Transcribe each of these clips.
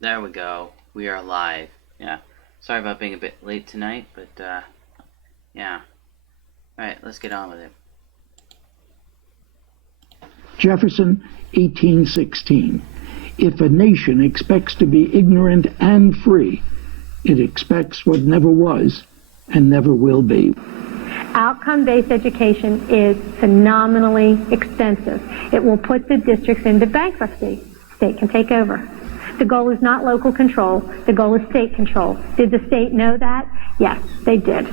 There we go. We are live. Yeah. Sorry about being a bit late tonight, but yeah. Alright, let's get on with it. Jefferson, 1816. If a nation expects to be ignorant and free, it expects what never was and never will be. Outcome-based education is phenomenally expensive. It will put the districts into bankruptcy. State can take over. The goal is not local control. The goal is state control. Did the state know that? Yes, they did.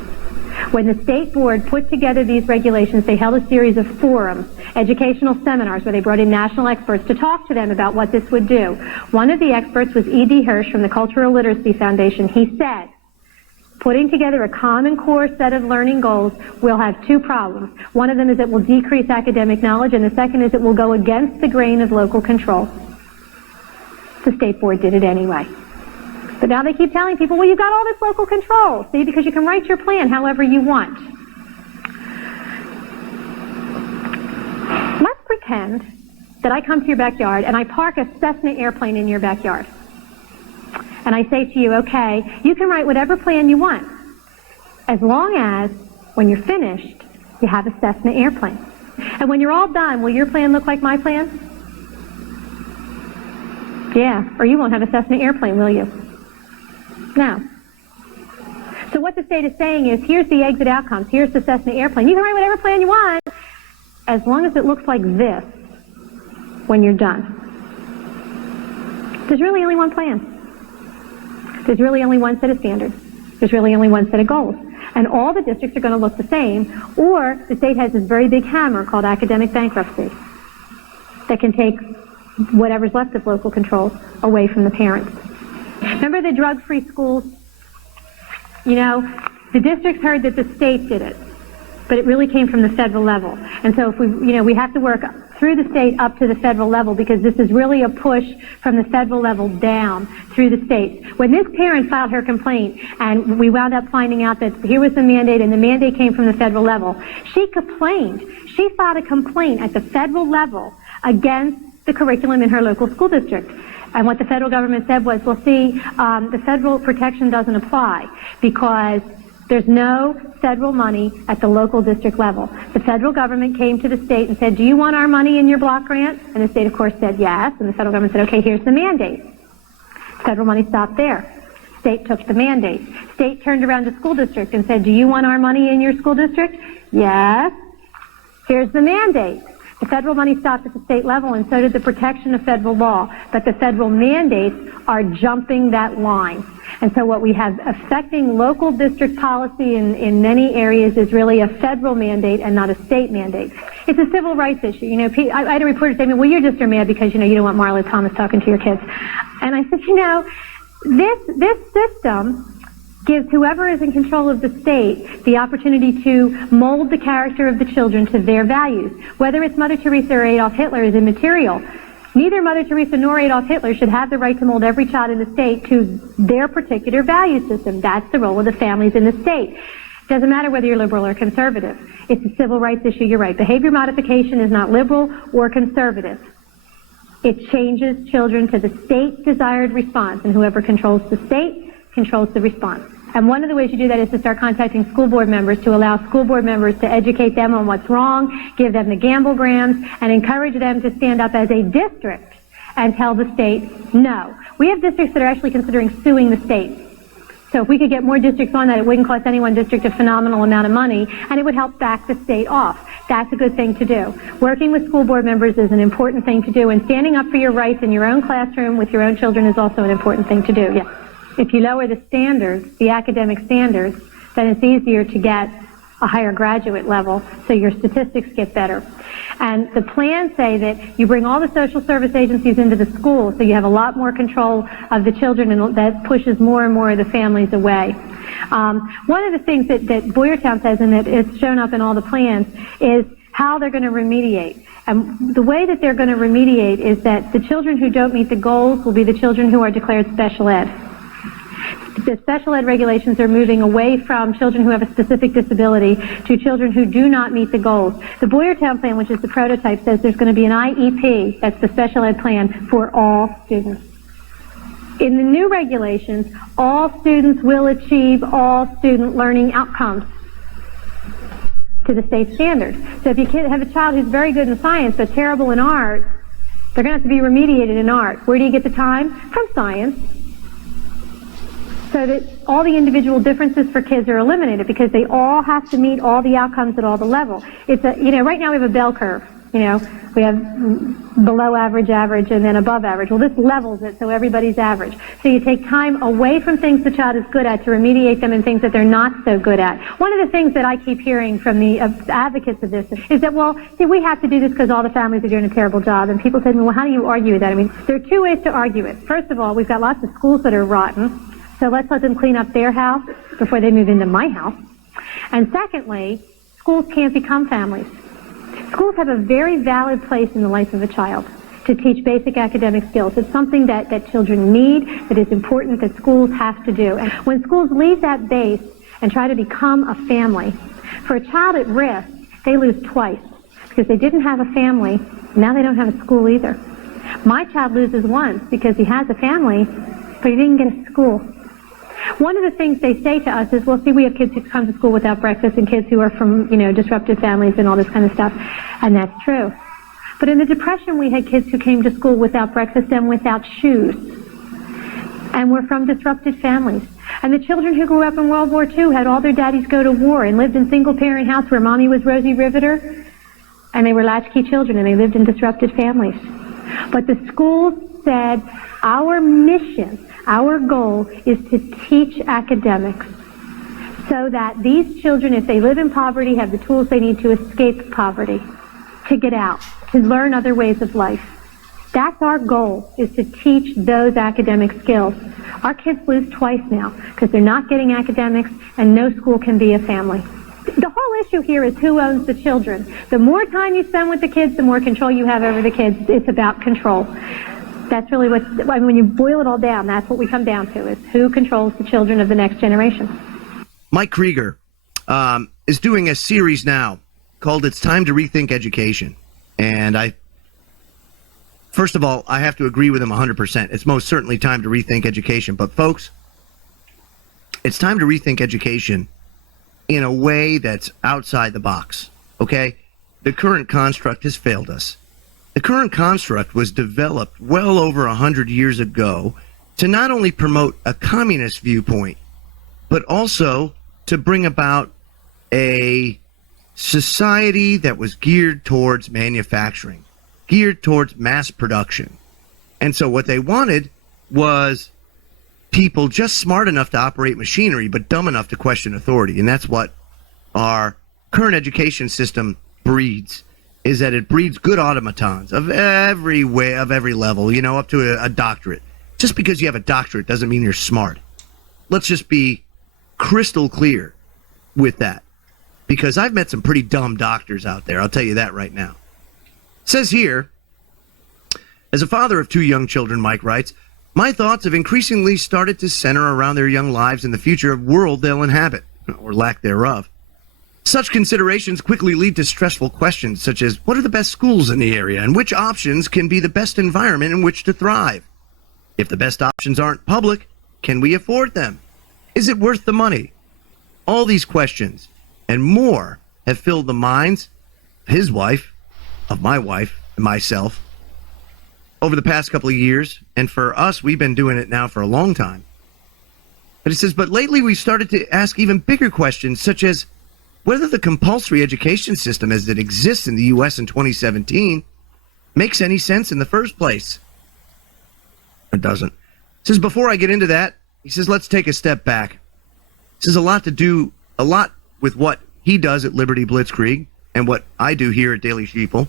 When the state board put together these regulations, they held a series of forums, educational seminars, where they brought in national experts to talk to them about what this would do. One of the experts was E.D. Hirsch from the Cultural Literacy Foundation. He said, putting together a common core set of learning goals will have two problems. One of them is it will decrease academic knowledge, and the second is it will go against the grain of local control. The state board did it anyway. But now they keep telling people, well, you've got all this local control, see, because you can write your plan however you want. Let's pretend that I come to your backyard and I park a Cessna airplane in your backyard. And I say to you, okay, you can write whatever plan you want, as long as, when you're finished, you have a Cessna airplane. And when you're all done, will your plan look like my plan? Yeah, or you won't have a Cessna airplane, will you? No. So what the state is saying is, here's the exit outcomes, here's the Cessna airplane. You can write whatever plan you want, as long as it looks like this when you're done. There's really only one plan. There's really only one set of standards. There's really only one set of goals. And all the districts are going to look the same, or the state has this very big hammer called academic bankruptcy that can take whatever's left of local control away from the parents. Remember the drug-free schools? You know, the districts heard that the state did it, but it really came from the federal level. And so if we have to work through the state up to the federal level, because this is really a push from the federal level down through the states. When this parent filed her complaint, and we wound up finding out that here was the mandate, and the mandate came from the federal level, she complained. She filed a complaint at the federal level against the curriculum in her local school district. And what the federal government said was, well, see, the federal protection doesn't apply because there's no federal money at the local district level. The federal government came to the state and said, do you want our money in your block grant? And the state, of course, said yes. And the federal government said, okay, here's the mandate. Federal money stopped there. State took the mandate. State turned around to school district and said, do you want our money in your school district? Yes. Here's the mandate. The federal money stopped at the state level, and so did the protection of federal law. But the federal mandates are jumping that line. And so what we have affecting local district policy in many areas is really a federal mandate and not a state mandate. It's a civil rights issue. You know, I had a reporter say to me, well, you're just mad because, you don't want Marlo Thomas talking to your kids. And I said, this system gives whoever is in control of the state the opportunity to mold the character of the children to their values. Whether it's Mother Teresa or Adolf Hitler is immaterial. Neither Mother Teresa nor Adolf Hitler should have the right to mold every child in the state to their particular value system. That's the role of the families in the state. It doesn't matter whether you're liberal or conservative. It's a civil rights issue, you're right. Behavior modification is not liberal or conservative. It changes children to the state-desired response, and whoever controls the state controls the response. And one of the ways you do that is to start contacting school board members, to allow school board members to educate them on what's wrong, give them the Gamblegrams, and encourage them to stand up as a district and tell the state, no. We have districts that are actually considering suing the state. So if we could get more districts on that, it wouldn't cost any one district a phenomenal amount of money, and it would help back the state off. That's a good thing to do. Working with school board members is an important thing to do, and standing up for your rights in your own classroom with your own children is also an important thing to do. Yeah. If you lower the standards, the academic standards, then it's easier to get a higher graduate level, so your statistics get better. And the plans say that you bring all the social service agencies into the school, so you have a lot more control of the children, and that pushes more and more of the families away. One of the things that Boyertown says, and that it's shown up in all the plans, is how they're going to remediate. And the way that they're going to remediate is that the children who don't meet the goals will be the children who are declared special ed. The special ed regulations are moving away from children who have a specific disability to children who do not meet the goals. The Boyertown plan, which is the prototype, says there's going to be an IEP, that's the special ed plan, for all students. In the new regulations, all students will achieve all student learning outcomes to the state standard. So if you have a child who's very good in science but terrible in art, they're going to have to be remediated in art. Where do you get the time? From science. So that all the individual differences for kids are eliminated because they all have to meet all the outcomes at all the levels. It's right now we have a bell curve. We have below average, average, and then above average. Well, this levels it so everybody's average. So you take time away from things the child is good at to remediate them in things that they're not so good at. One of the things that I keep hearing from the advocates of this is that, well, see, we have to do this because all the families are doing a terrible job. And people say to me, well, how do you argue with that? I mean, there are two ways to argue it. First of all, we've got lots of schools that are rotten, so let's let them clean up their house before they move into my house. And secondly, schools can't become families. Schools have a very valid place in the life of a child to teach basic academic skills. It's something that children need, that is important, that schools have to do. And when schools leave that base and try to become a family, for a child at risk, they lose twice. Because they didn't have a family, now they don't have a school either. My child loses once because he has a family, but he didn't get a school. One of the things they say to us is, well, see, we have kids who come to school without breakfast and kids who are from, disruptive families and all this kind of stuff. And that's true. But in the Depression, we had kids who came to school without breakfast and without shoes. And were from disrupted families. And the children who grew up in World War II had all their daddies go to war and lived in single-parent house where mommy was Rosie Riveter. And they were latchkey children and they lived in disrupted families. But the schools said, our mission, our goal is to teach academics so that these children, if they live in poverty, have the tools they need to escape poverty, to get out, to learn other ways of life. That's our goal, is to teach those academic skills. Our kids lose twice now because they're not getting academics and no school can be a family. The whole issue here is who owns the children. The more time you spend with the kids, the more control you have over the kids. It's about control. That's really when you boil it all down, that's what we come down to, is who controls the children of the next generation. Mike Krieger is doing a series now called It's Time to Rethink Education. And first of all, I have to agree with him 100%. It's most certainly time to rethink education. But folks, it's time to rethink education in a way that's outside the box, okay? The current construct has failed us. The current construct was developed well over 100 years ago to not only promote a communist viewpoint, but also to bring about a society that was geared towards manufacturing, geared towards mass production. And so what they wanted was people just smart enough to operate machinery, but dumb enough to question authority. And that's what our current education system breeds. Is that it breeds good automatons of every way, of every level, up to a doctorate. Just because you have a doctorate doesn't mean you're smart. Let's just be crystal clear with that. Because I've met some pretty dumb doctors out there, I'll tell you that right now. It says here, as a father of 2 young children, Mike writes, my thoughts have increasingly started to center around their young lives and the future of world they'll inhabit, or lack thereof. Such considerations quickly lead to stressful questions such as, what are the best schools in the area and which options can be the best environment in which to thrive? If the best options aren't public, can we afford them? Is it worth the money? All these questions and more have filled the minds of his wife, of my wife, and myself over the past couple of years. And for us, we've been doing it now for a long time. But he says, but lately we started to ask even bigger questions such as, whether the compulsory education system as it exists in the U.S. in 2017 makes any sense in the first place. It doesn't. He says, before I get into that, he says, let's take a step back. He says, a lot with what he does at Liberty Blitzkrieg and what I do here at Daily Sheeple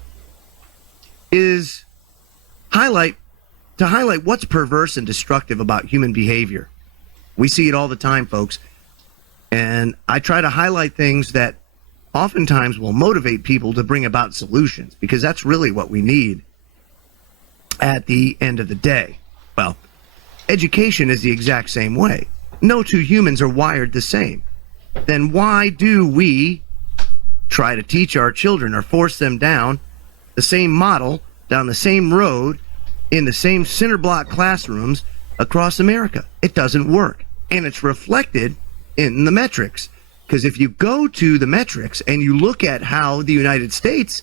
is highlight what's perverse and destructive about human behavior. We see it all the time, folks. And I try to highlight things that oftentimes will motivate people to bring about solutions, because that's really what we need at the end of the day. Well, education is the exact same way. No two humans are wired the same. Then why do we try to teach our children or force them down the same model, down the same road, in the same cinder block classrooms across America. It doesn't work. And it's reflected in the metrics. Because if you go to the metrics and you look at how the United States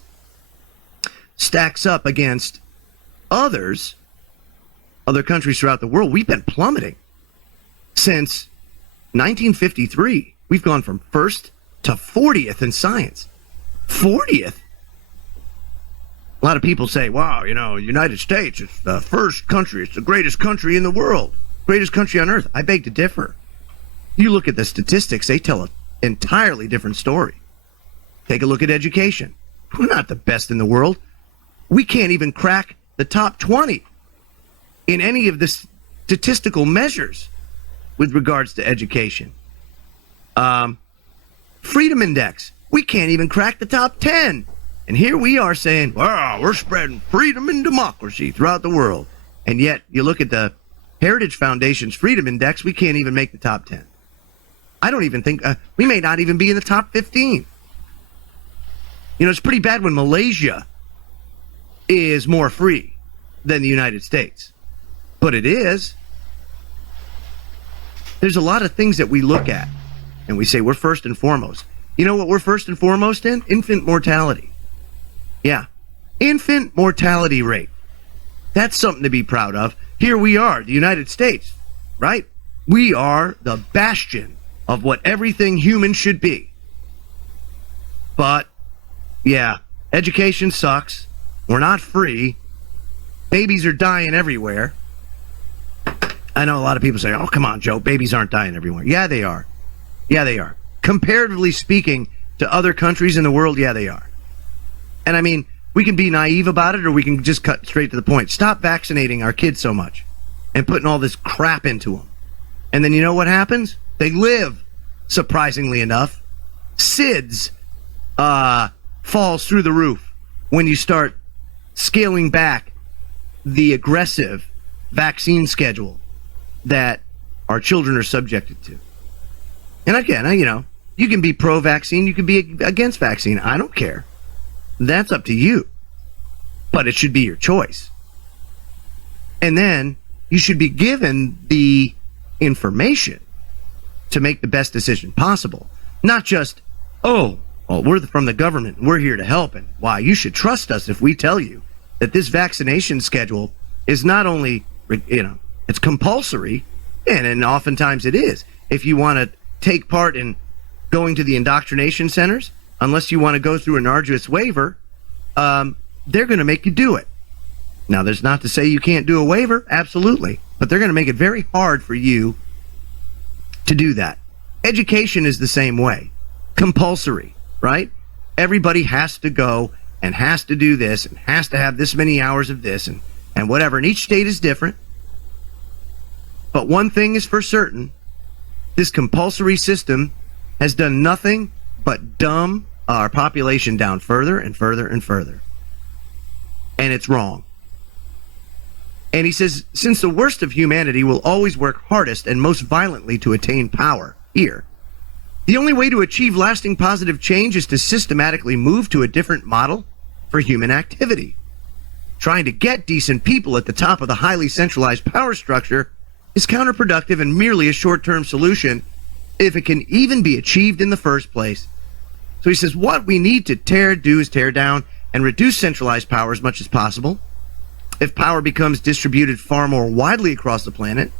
stacks up against other countries throughout the world, we've been plummeting. Since 1953, we've gone from first to 40th in science. 40th? A lot of people say, wow, United States, it's the first country, it's the greatest country in the world, greatest country on earth. I beg to differ. You look at the statistics, they tell an entirely different story. Take a look at education. We're not the best in the world. We can't even crack the top 20 in any of the statistical measures with regards to education. Freedom Index. We can't even crack the top 10. And here we are saying, wow, we're spreading freedom and democracy throughout the world. And yet, you look at the Heritage Foundation's Freedom Index, we can't even make the top 10. I don't even think, we may not even be in the top 15. It's pretty bad when Malaysia is more free than the United States. But it is. There's a lot of things that we look at, and we say we're first and foremost. You know what we're first and foremost in? Infant mortality. Yeah. Infant mortality rate. That's something to be proud of. Here we are, the United States, right? We are the bastion of what everything human should be. But, yeah, education sucks. We're not free. Babies are dying everywhere. I know a lot of people say, oh, come on, Joe, babies aren't dying everywhere. Yeah, they are. Yeah, they are. Comparatively speaking to other countries in the world, yeah, they are. And I mean, we can be naive about it, or we can just cut straight to the point. Stop vaccinating our kids so much and putting all this crap into them. And then you know what happens? They live, surprisingly enough. SIDS falls through the roof when you start scaling back the aggressive vaccine schedule that our children are subjected to. And again, you can be pro-vaccine, you can be against vaccine. I don't care. That's up to you. But it should be your choice. And then you should be given the information to make the best decision possible. Not just, oh, well, we're from the government, we're here to help, and why, you should trust us if we tell you that this vaccination schedule is not only, it's compulsory, and oftentimes it is. If you want to take part in going to the indoctrination centers, unless you want to go through an arduous waiver, they're going to make you do it. Now, there's not to say you can't do a waiver, absolutely, but they're going to make it very hard for you to do that. Education is the same way. Compulsory, right? Everybody has to go and has to do this and has to have this many hours of this and whatever. And each state is different. But one thing is for certain, this compulsory system has done nothing but dumb our population down further and further and further. And it's wrong. And he says, since the worst of humanity will always work hardest and most violently to attain power here, the only way to achieve lasting positive change is to systematically move to a different model for human activity. Trying to get decent people at the top of the highly centralized power structure is counterproductive and merely a short-term solution, if it can even be achieved in the first place. So he says what we need to do is tear down and reduce centralized power as much as possible. If power becomes distributed far more widely across the planet,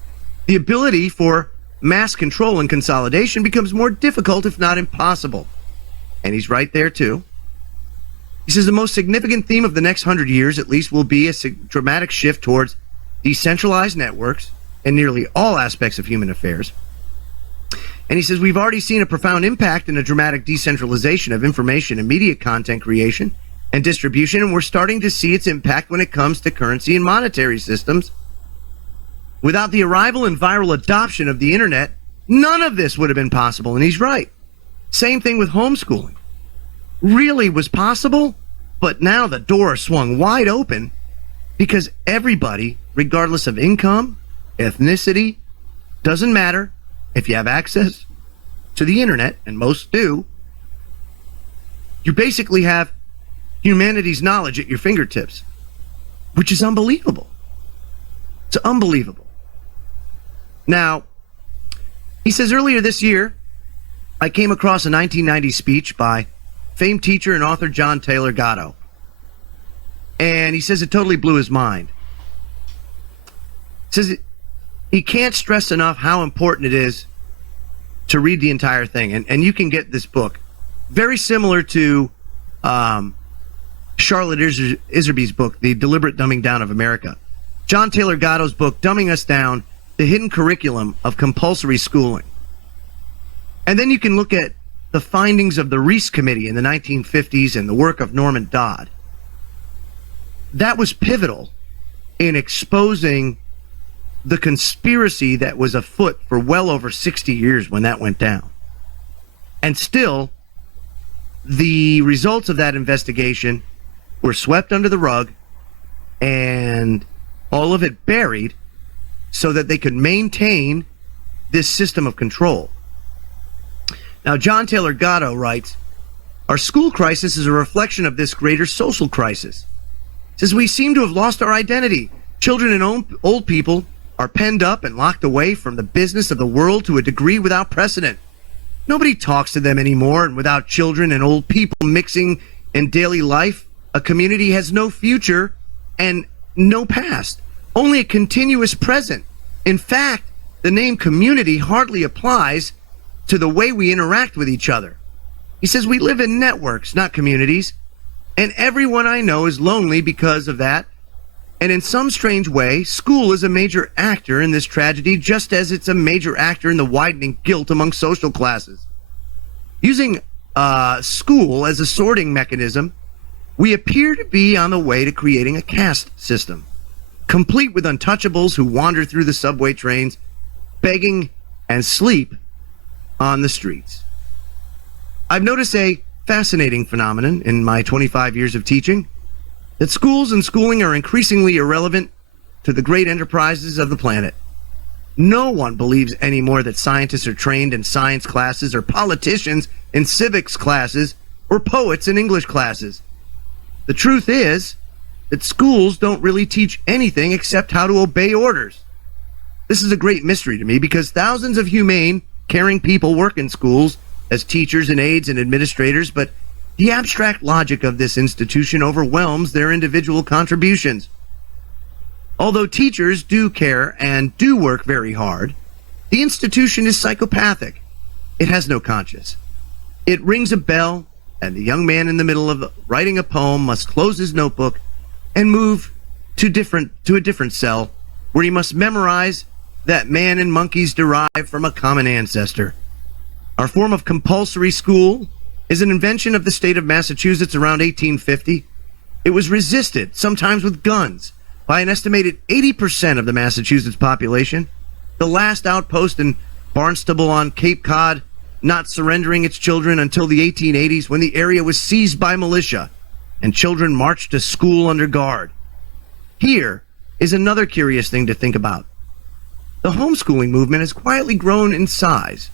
the ability for mass control and consolidation becomes more difficult, if not impossible. And he's right there, too. He says the most significant theme of the next 100 years, at least, will be a dramatic shift towards decentralized networks in nearly all aspects of human affairs. And he says we've already seen a profound impact in a dramatic decentralization of information and media content creation and distribution, and we're starting to see its impact when it comes to currency and monetary systems. Without the arrival and viral adoption of the internet, none of this would have been possible, and he's right. Same thing with homeschooling. Really was possible, but now the door swung wide open because everybody, regardless of income, ethnicity, doesn't matter, if you have access to the internet, and most do, you basically have humanity's knowledge at your fingertips, which is unbelievable. It's unbelievable. Now, he says, earlier this year, I came across a 1990 speech by famed teacher and author John Taylor Gatto. And he says it totally blew his mind. He says he can't stress enough how important it is to read the entire thing. And you can get this book. Very similar to Charlotte Iserbyt's book, The Deliberate Dumbing Down of America. John Taylor Gatto's book, Dumbing Us Down, The Hidden Curriculum of Compulsory Schooling. And then you can look at the findings of the Reese Committee in the 1950s and the work of Norman Dodd. That was pivotal in exposing the conspiracy that was afoot for well over 60 years when that went down. And still, the results of that investigation were swept under the rug and all of it buried so that they could maintain this system of control. Now, John Taylor Gatto writes, our school crisis is a reflection of this greater social crisis. He says, we seem to have lost our identity. Children and old people are penned up and locked away from the business of the world to a degree without precedent. Nobody talks to them anymore, and without children and old people mixing in daily life, a community has no future and no past, only a continuous present. In fact, the name community hardly applies to the way we interact with each other. He says we live in networks, not communities, and everyone I know is lonely because of that. And in some strange way, school is a major actor in this tragedy, just as it's a major actor in the widening guilt among social classes. Using school as a sorting mechanism, we appear to be on the way to creating a caste system, complete with untouchables who wander through the subway trains, begging and sleep on the streets. I've noticed a fascinating phenomenon in my 25 years of teaching, that schools and schooling are increasingly irrelevant to the great enterprises of the planet. No one believes anymore that scientists are trained in science classes or politicians in civics classes or poets in English classes. The truth is that schools don't really teach anything except how to obey orders. This is a great mystery to me because thousands of humane, caring people work in schools as teachers and aides and administrators, but the abstract logic of this institution overwhelms their individual contributions. Although teachers do care and do work very hard, the institution is psychopathic. It has no conscience. It rings a bell, and the young man in the middle of writing a poem must close his notebook and move to a different cell, where he must memorize that man and monkeys derive from a common ancestor. Our form of compulsory school is an invention of the state of Massachusetts around 1850. It was resisted, sometimes with guns, by an estimated 80% of the Massachusetts population. The last outpost in Barnstable on Cape Cod not surrendering its children until the 1880s, when the area was seized by militia and children marched to school under guard. Here is another curious thing to think about. The homeschooling movement has quietly grown in size,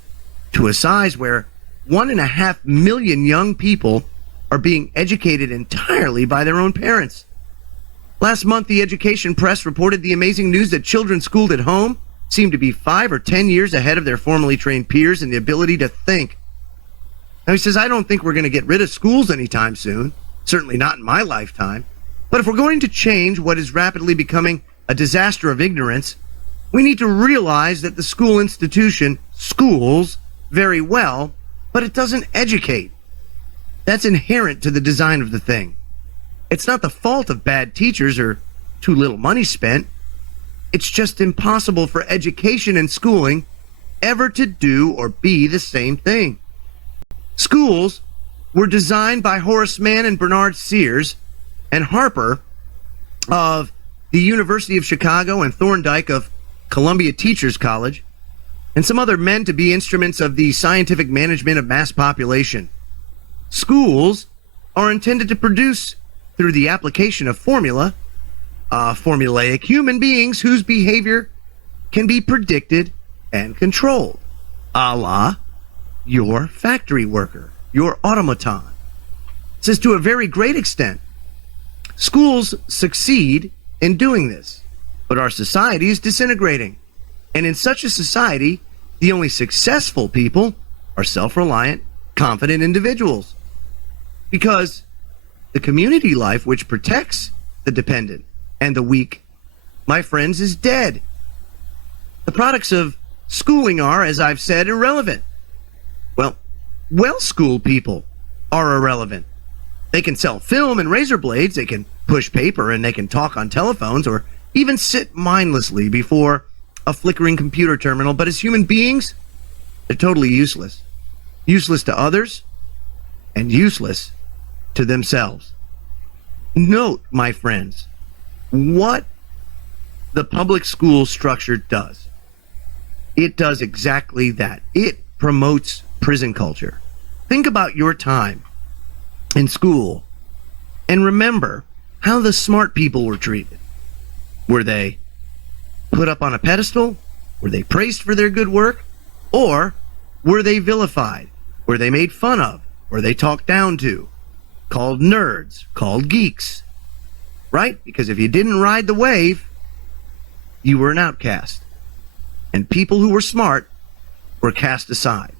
to a size where 1.5 million young people are being educated entirely by their own parents. Last month, the education press reported the amazing news that children schooled at home seem to be 5 or 10 years ahead of their formally trained peers in the ability to think. Now, he says, I don't think we're going to get rid of schools anytime soon, certainly not in my lifetime. But if we're going to change what is rapidly becoming a disaster of ignorance, we need to realize that the school institution schools very well, but it doesn't educate. That's inherent to the design of the thing. It's not the fault of bad teachers or too little money spent. It's just impossible for education and schooling ever to do or be the same thing. Schools were designed by Horace Mann and Bernard Sears and Harper of the University of Chicago and Thorndike of Columbia Teachers College, and some other men to be instruments of the scientific management of mass population. Schools are intended to produce, through the application of formulaic human beings whose behavior can be predicted and controlled, a la your factory worker, your automaton. It says to a very great extent, schools succeed in doing this, but our society is disintegrating. And in such a society, the only successful people are self-reliant, confident individuals. Because the community life which protects the dependent and the weak, my friends, is dead. The products of schooling are, as I've said, irrelevant. Well-schooled people are irrelevant. They can sell film and razor blades, they can push paper, and they can talk on telephones, or even sit mindlessly before a flickering computer terminal. But as human beings, they're totally useless. Useless to others, and useless to themselves. Note, my friends, what the public school structure does. It does exactly that. It promotes prison culture. Think about your time in school and remember how the smart people were treated. Were they put up on a pedestal? Were they praised for their good work? Or were they vilified? Were they made fun of? Were they talked down to? Called nerds? Called geeks? Right? Because if you didn't ride the wave, you were an outcast. And people who were smart were cast aside.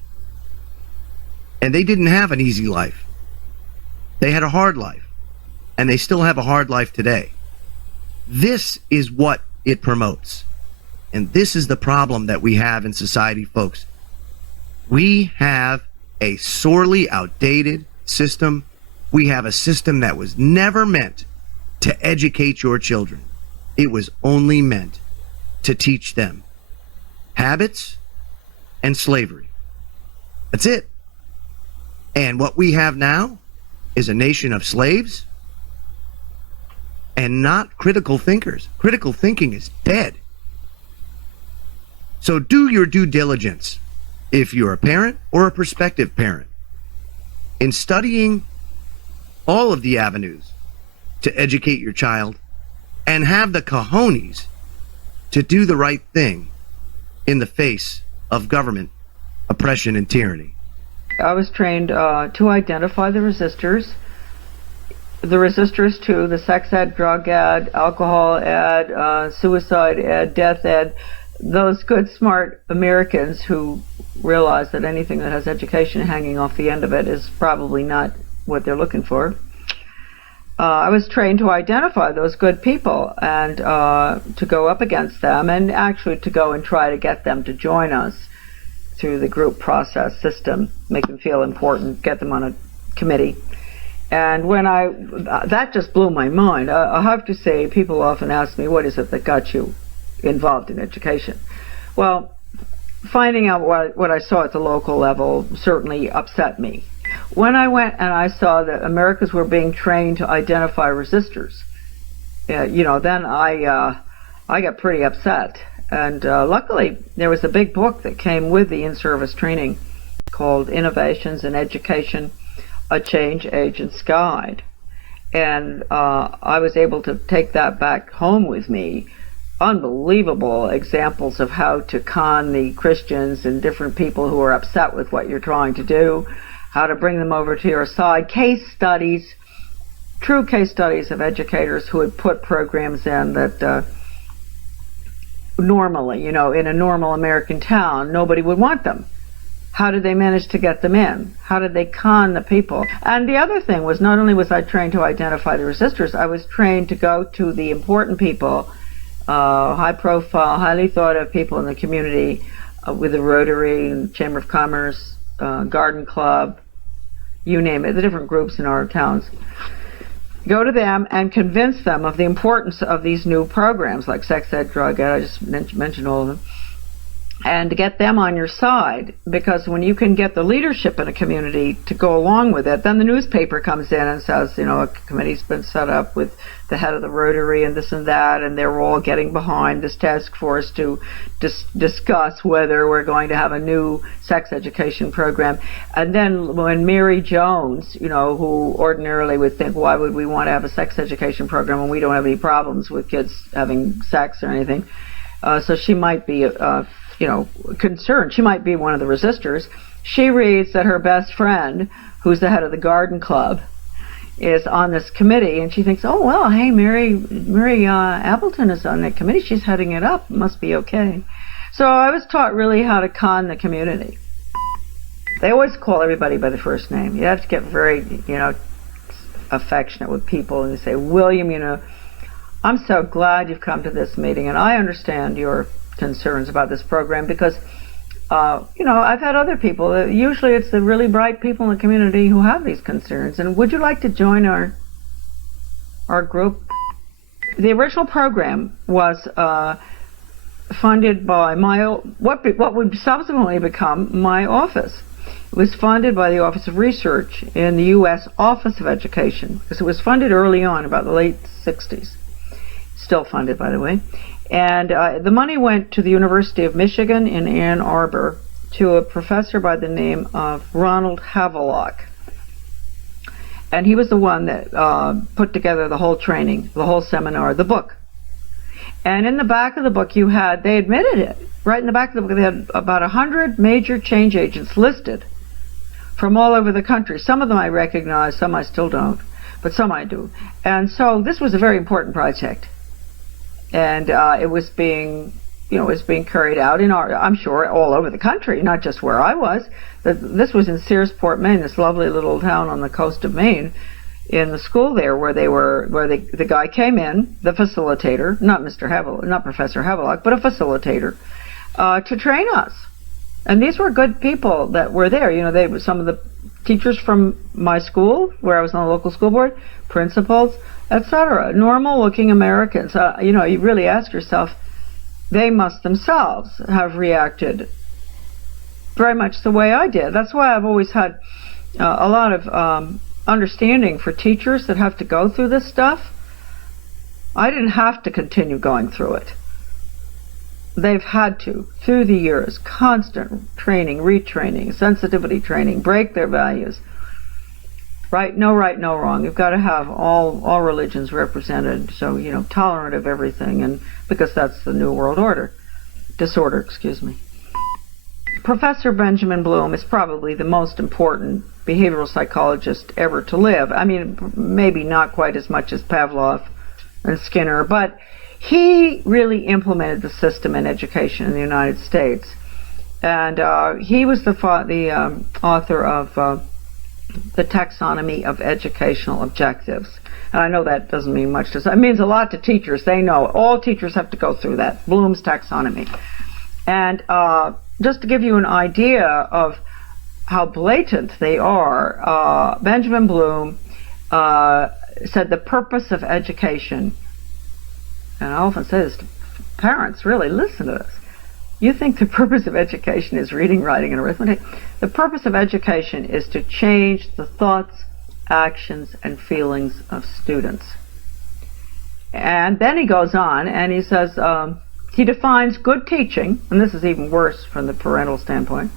And they didn't have an easy life. They had a hard life. And they still have a hard life today. This is what it promotes. And this is the problem that we have in society, folks. We have a sorely outdated system. We have a system that was never meant to educate your children. It was only meant to teach them habits and slavery. That's it. And what we have now is a nation of slaves and not critical thinkers. Critical thinking is dead. So do your due diligence if you're a parent or a prospective parent in studying all of the avenues to educate your child and have the cojones to do the right thing in the face of government oppression and tyranny. I was trained to identify the resistors to the sex ed, drug ed, alcohol ed, suicide ed, death ed, those good, smart Americans who realize that anything that has education hanging off the end of it is probably not what they're looking for. I was trained to identify those good people and to go up against them and actually to go and try to get them to join us through the group process system, make them feel important, get them on a committee. And when that just blew my mind. I have to say, people often ask me, what is it that got you involved in education? Well, finding out what I saw at the local level certainly upset me. When I went and I saw that Americans were being trained to identify resistors, then I got pretty upset. And luckily, there was a big book that came with the in-service training called Innovations in Education, A Change Agent's Guide. And I was able to take that back home with me. Unbelievable examples of how to con the Christians and different people who are upset with what you're trying to do, how to bring them over to your side, case studies, true case studies of educators who had put programs in that normally, in a normal American town, nobody would want them. How did they manage to get them in? How did they con the people? And the other thing was, not only was I trained to identify the resistors, I was trained to go to the important people, high profile, highly thought of people in the community, with the Rotary and Chamber of Commerce, Garden Club, you name it, the different groups in our towns. Go to them and convince them of the importance of these new programs like sex ed, drug ed, I just mentioned all of them, and to get them on your side, because when you can get the leadership in a community to go along with it, then the newspaper comes in and says, a committee's been set up with the head of the Rotary and this and that, and they're all getting behind this task force to discuss whether we're going to have a new sex education program. And then when Mary Jones, who ordinarily would think, why would we want to have a sex education program when we don't have any problems with kids having sex or anything? So she might be concerned. She might be one of the resistors. She reads that her best friend, who's the head of the Garden Club, is on this committee, and she thinks, oh, well, hey, Mary Appleton is on that committee. She's heading it up. It must be okay. So I was taught really how to con the community. They always call everybody by the first name. You have to get very, affectionate with people, and you say, William, I'm so glad you've come to this meeting, and I understand your concerns about this program because, I've had other people. Usually it's the really bright people in the community who have these concerns. And would you like to join our group? The original program was funded by what would subsequently become my office. It was funded by the Office of Research in the U.S. Office of Education, because it was funded early on, about the late 60s. Still funded, by the way. And the money went to the University of Michigan in Ann Arbor to a professor by the name of Ronald Havelock. And he was the one that put together the whole training, the whole seminar, the book. And in the back of the book they admitted it. Right in the back of the book, they had about 100 major change agents listed from all over the country. Some of them I recognize, some I still don't, but some I do. And so this was a very important project. And it was being carried out I'm sure, all over the country, not just where I was. This was in Searsport, Maine, this lovely little town on the coast of Maine, in the school there where the guy came in, the facilitator, not Professor Havelock, but a facilitator, to train us. And these were good people that were there. They were some of the teachers from my school, where I was on the local school board, principals, etc. Normal-looking Americans. You really ask yourself, they must themselves have reacted very much the way I did. That's why I've always had a lot of understanding for teachers that have to go through this stuff. I didn't have to continue going through it. They've had to, through the years, constant training, retraining, sensitivity training, break their values. Right, no wrong. You've got to have all religions represented, so, tolerant of everything, and because that's the New World disorder, excuse me. Professor Benjamin Bloom is probably the most important behavioral psychologist ever to live. I mean, maybe not quite as much as Pavlov and Skinner, but he really implemented the system in education in the United States. And he was the author of the Taxonomy of Educational Objectives. And I know that doesn't mean much to us. It means a lot to teachers. They know. All teachers have to go through that, Bloom's Taxonomy. And just to give you an idea of how blatant they are, Benjamin Bloom said the purpose of education, and I often say this to parents, really, listen to this. You think the purpose of education is reading, writing, and arithmetic? The purpose of education is to change the thoughts, actions, and feelings of students. And then he goes on and he says, he defines good teaching, and this is even worse from the parental standpoint,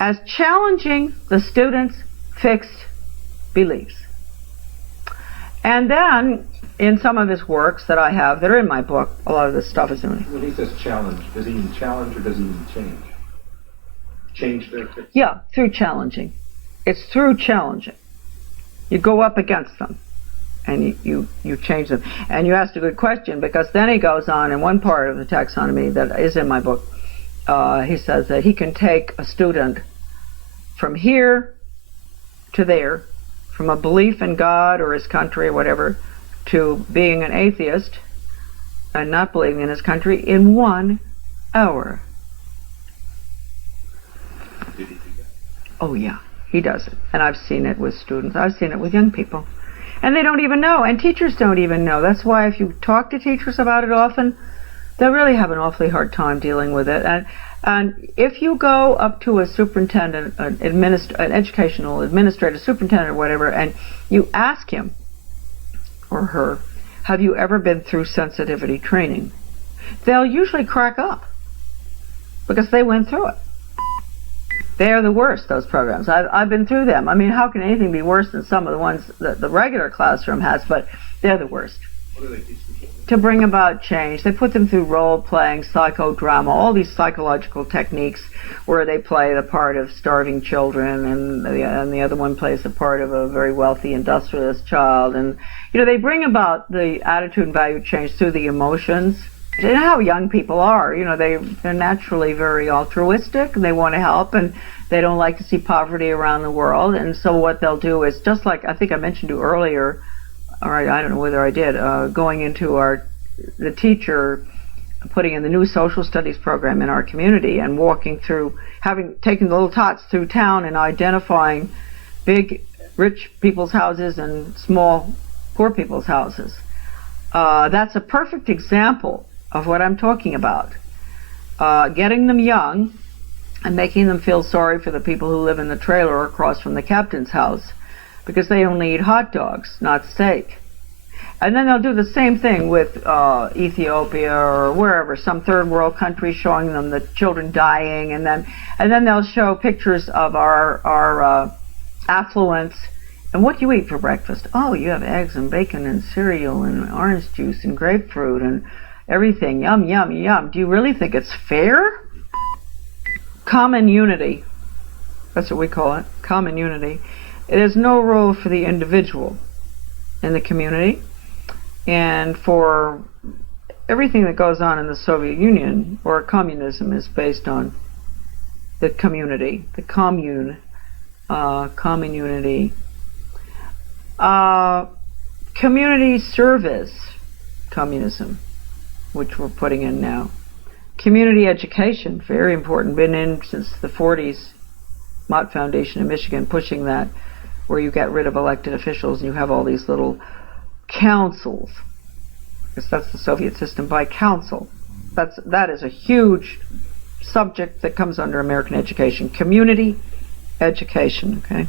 as challenging the student's fixed beliefs. And then, in some of his works that I have, that are in my book, a lot of this stuff is in it. When he says challenge, does he mean challenge or does he mean change? Change their fixed? Yeah, through challenging. It's through challenging. You go up against them, and you change them. And you asked a good question, because then he goes on in one part of the taxonomy that is in my book. He says that he can take a student from here to there, from a belief in God or his country or whatever, to being an atheist and not believing in his country in 1 hour. Did he do that? Oh yeah, he does it. And I've seen it with students. I've seen it with young people. And they don't even know, and teachers don't even know. That's why if you talk to teachers about it often, they'll really have an awfully hard time dealing with it. And if you go up to a superintendent, an educational administrator, superintendent or whatever, and you ask him or her, have you ever been through sensitivity training? They'll usually crack up because they went through it. They're the worst, those programs. I've been through them. I mean, how can anything be worse than some of the ones that the regular classroom has? But they're the worst. What do they teach the children? To bring about change. They put them through role-playing, psychodrama, all these psychological techniques where they play the part of starving children, and the other one plays the part of a very wealthy industrialist child. And, they bring about the attitude and value change through the emotions. You know how young people are. You know, they're naturally very altruistic, and they want to help, and they don't like to see poverty around the world. And so what they'll do is, just like I think I mentioned to you earlier, or I don't know whether I did, going into the teacher putting in the new social studies program in our community and walking through, taking the little tots through town and identifying big rich people's houses and small poor people's houses. That's a perfect example of what I'm talking about. Getting them young and making them feel sorry for the people who live in the trailer across from the captain's house, because they only eat hot dogs, not steak. And then they'll do the same thing with Ethiopia or wherever, some third world country, showing them the children dying, and then they'll show pictures of our affluence. And what do you eat for breakfast? Oh, you have eggs and bacon and cereal and orange juice and grapefruit and everything. Yum, yum, yum. Do you really think it's fair? Common unity. That's what we call it. Common unity. There's no role for the individual in the community. And for everything that goes on in the Soviet Union or communism is based on the community, the commune, common unity. Community service, communism, which we're putting in now. Community education, very important, been in since the 40s. Mott Foundation in Michigan pushing that, where you get rid of elected officials and you have all these little councils, because that's the Soviet system by council. That is a huge subject that comes under American education. Community education, okay?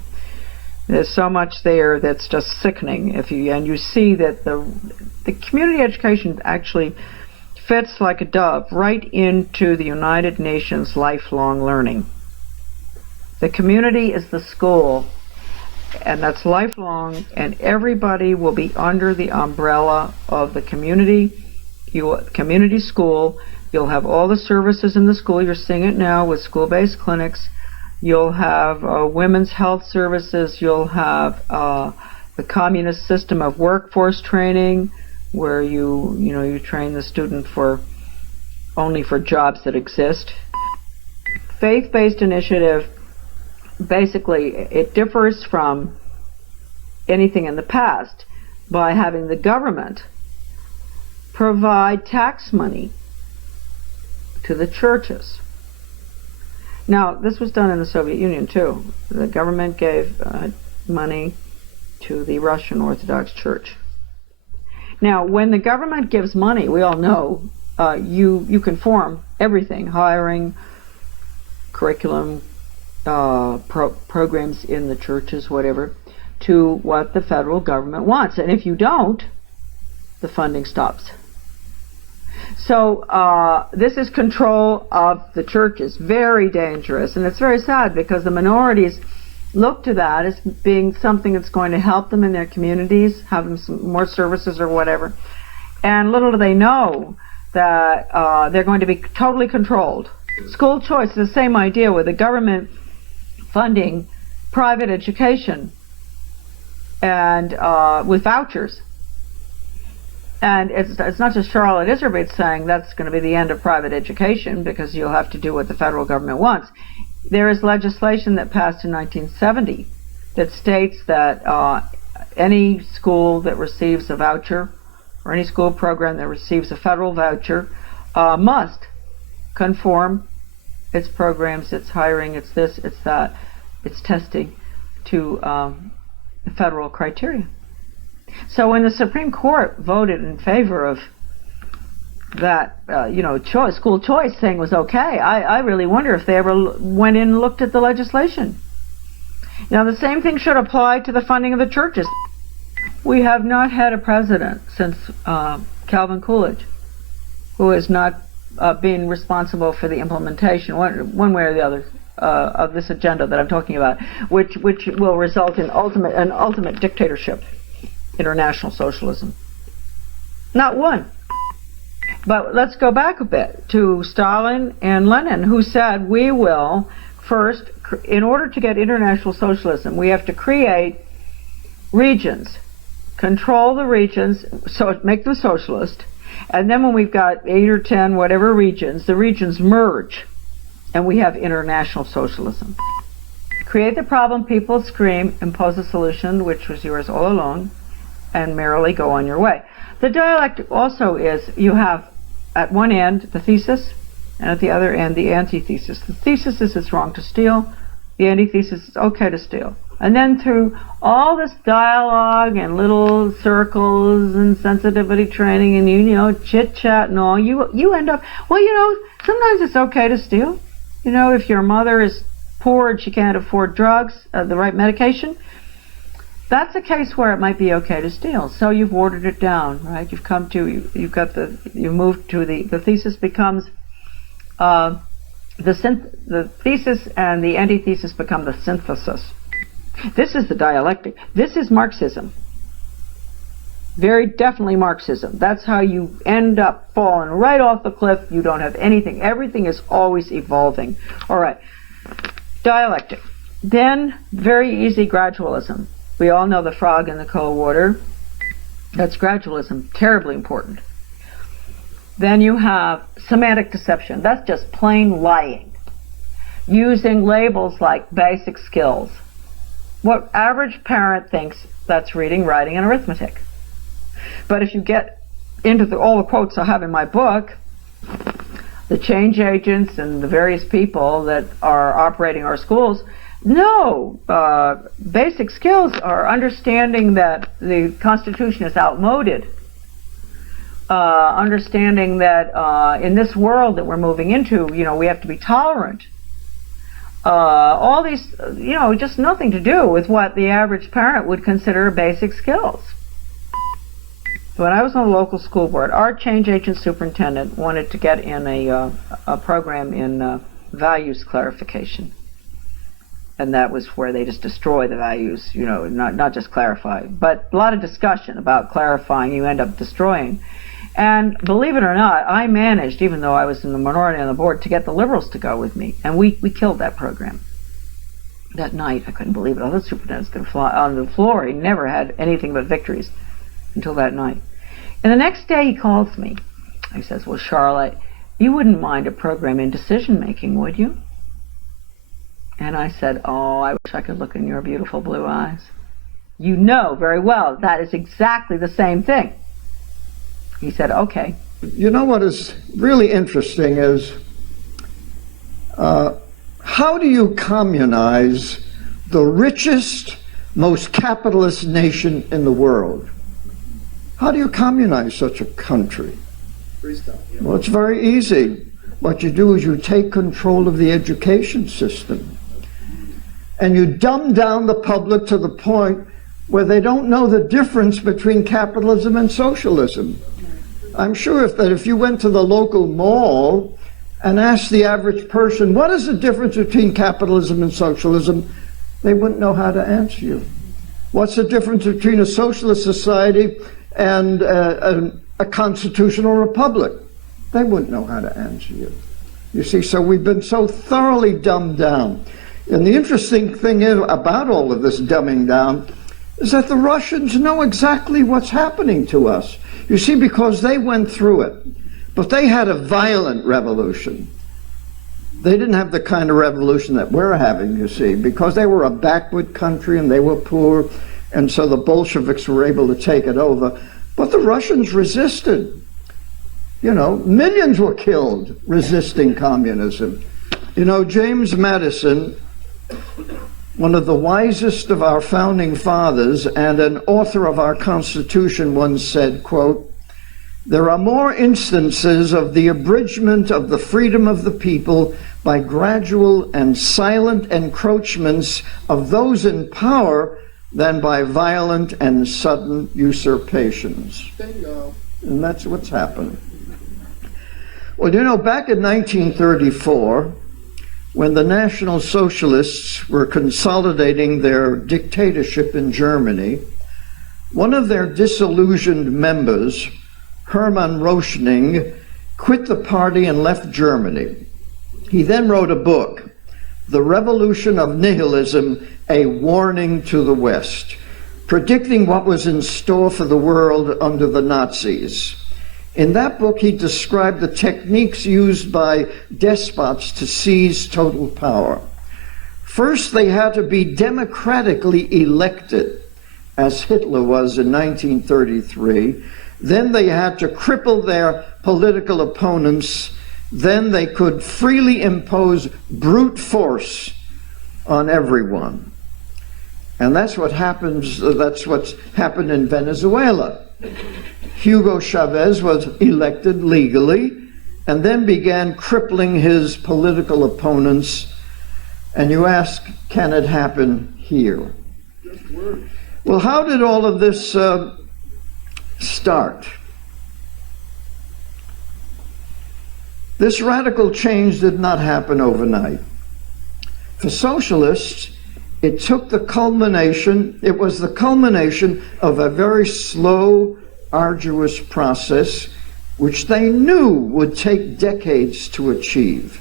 There's so much there that's just sickening. And you see that the community education actually fits like a dove right into the United Nations lifelong learning. The community is the school, and that's lifelong, and everybody will be under the umbrella of the community school. You'll have all the services in the school. You're seeing it now with school-based clinics. You'll have women's health services. You'll have the communist system of workforce training, where you train the student only for jobs that exist. Faith-based initiative, basically, it differs from anything in the past by having the government provide tax money to the churches. Now, this was done in the Soviet Union, too. The government gave money to the Russian Orthodox Church. Now, when the government gives money, we all know, you conform everything, hiring, curriculum, programs in the churches, whatever, to what the federal government wants. And if you don't, the funding stops. So this is control of the churches, very dangerous, and it's very sad because the minorities look to that as being something that's going to help them in their communities, have them some more services or whatever. And little do they know that they're going to be totally controlled. School choice is the same idea, with the government funding private education and with vouchers. And it's not just Charlotte Iserbyt saying that's going to be the end of private education because you'll have to do what the federal government wants. There is legislation that passed in 1970 that states that any school that receives a voucher or any school program that receives a federal voucher must conform its programs, its hiring, its this, its that, its testing to the federal criteria. So when the Supreme Court voted in favor of that, school choice thing was okay, I really wonder if they ever went in and looked at the legislation. Now, the same thing should apply to the funding of the churches. We have not had a president since Calvin Coolidge who has not been responsible for the implementation, one way or the other, of this agenda that I'm talking about, which will result in an ultimate dictatorship, international socialism. Not one. But let's go back a bit to Stalin and Lenin, who said we will first, in order to get international socialism, we have to create regions, control the regions, so make them socialist, And then when we've got 8 or 10, whatever regions, the regions merge, and we have international socialism. Create the problem, people scream, impose a solution, which was yours all along, and merrily go on your way. The dialectic also is, you have at one end the thesis, and at the other end the antithesis. The thesis is it's wrong to steal, the antithesis is okay to steal. And then through all this dialogue and little circles and sensitivity training and, you know, chit-chat and all, you end up, well, you know, sometimes it's okay to steal. You know, if your mother is poor and she can't afford drugs, the right medication, that's a case where it might be okay to steal. So you've watered it down, right? You've come to, you moved to the thesis becomes, the thesis and the antithesis become the synthesis. This is the dialectic. This is Marxism. Very definitely Marxism. That's how you end up falling right off the cliff. You don't have anything. Everything is always evolving. All right. Dialectic. Then, very easy, gradualism. We all know the frog in the cold water. That's gradualism. Terribly important. Then you have semantic deception. That's just plain lying. Using labels like basic skills. What average parent thinks that's reading, writing, and arithmetic. But if you get into all the quotes I have in my book, the change agents and the various people that are operating our schools, no, basic skills are understanding that the Constitution is outmoded, understanding that in this world that we're moving into, you know, we have to be tolerant. All these, you know, just nothing to do with what the average parent would consider basic skills. When I was on the local school board, our change agent superintendent wanted to get in a program in values clarification. And that was where they just destroy the values, you know, not just clarify. But a lot of discussion about clarifying, you end up destroying. And believe it or not, I managed, even though I was in the minority on the board, to get the liberals to go with me. And we killed that program. That night, I couldn't believe it. All the superintendents could fly on the floor. He never had anything but victories until that night. And the next day he calls me. He says, well, Charlotte, you wouldn't mind a program in decision making, would you? And I said, oh, I wish I could look in your beautiful blue eyes. You know very well that is exactly the same thing. He said, okay. You know what is really interesting is how do you communize the richest, most capitalist nation in the world? How do you communize such a country? Well, it's very easy. What you do is you take control of the education system and you dumb down the public to the point where they don't know the difference between capitalism and socialism. I'm sure if you went to the local mall and asked the average person, what is the difference between capitalism and socialism, they wouldn't know how to answer you. What's the difference between a socialist society and a constitutional republic? They wouldn't know how to answer you. You see, so we've been so thoroughly dumbed down. And the interesting thing is about all of this dumbing down is that the Russians know exactly what's happening to us. You see, because they went through it. But they had a violent revolution. They didn't have the kind of revolution that we're having, you see, because they were a backward country and they were poor, and so the Bolsheviks were able to take it over. But the Russians resisted. You know, millions were killed resisting communism. You know, James Madison, one of the wisest of our founding fathers and an author of our Constitution, once said, quote, "There are more instances of the abridgment of the freedom of the people by gradual and silent encroachments of those in power than by violent and sudden usurpations." Bingo. And that's what's happened. Well, you know, back in 1934, when the National Socialists were consolidating their dictatorship in Germany, one of their disillusioned members, Hermann Röchning, quit the party and left Germany. He then wrote a book, The Revolution of Nihilism, A Warning to the West, predicting what was in store for the world under the Nazis. In that book, he described the techniques used by despots to seize total power. First, they had to be democratically elected, as Hitler was in 1933. Then they had to cripple their political opponents. Then they could freely impose brute force on everyone. And that's what happens, that's what's happened in Venezuela. Hugo Chavez was elected legally and then began crippling his political opponents. And you ask, can it happen here? Well, how did all of this start? This radical change did not happen overnight. For socialists, it was the culmination of a very slow, arduous process which they knew would take decades to achieve.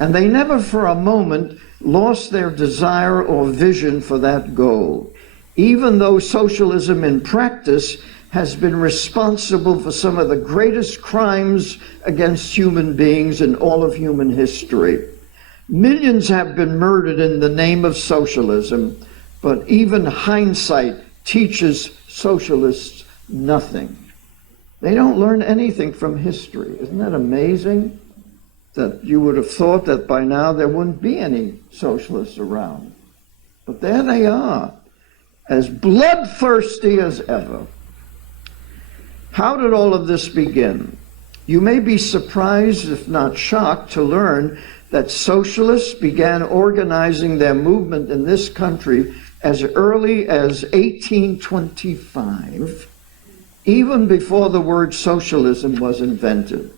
And they never for a moment lost their desire or vision for that goal, even though socialism in practice has been responsible for some of the greatest crimes against human beings in all of human history. Millions have been murdered in the name of socialism, but even hindsight teaches socialists nothing. They don't learn anything from history. Isn't that amazing? That you would have thought that by now there wouldn't be any socialists around. But there they are, as bloodthirsty as ever. How did all of this begin? You may be surprised, if not shocked, to learn that socialists began organizing their movement in this country as early as 1825, even before the word socialism was invented.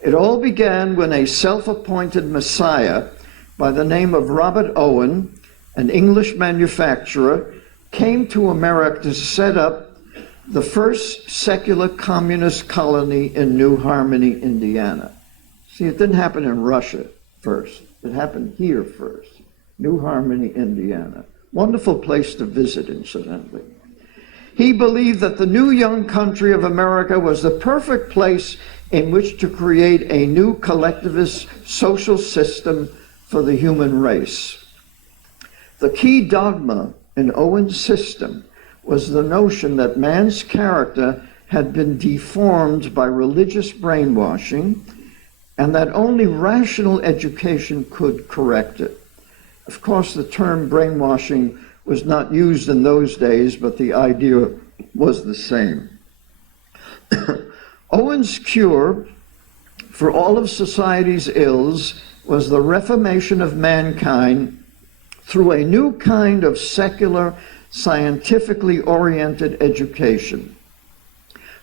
It all began when a self-appointed messiah by the name of Robert Owen, an English manufacturer, came to America to set up the first secular communist colony in New Harmony, Indiana. See, it didn't happen in Russia first. It happened here first. New Harmony, Indiana. Wonderful place to visit, incidentally. He believed that the new young country of America was the perfect place in which to create a new collectivist social system for the human race. The key dogma in Owen's system was the notion that man's character had been deformed by religious brainwashing and that only rational education could correct it. Of course, the term brainwashing was not used in those days, but the idea was the same. Owen's cure for all of society's ills was the reformation of mankind through a new kind of secular, scientifically oriented education.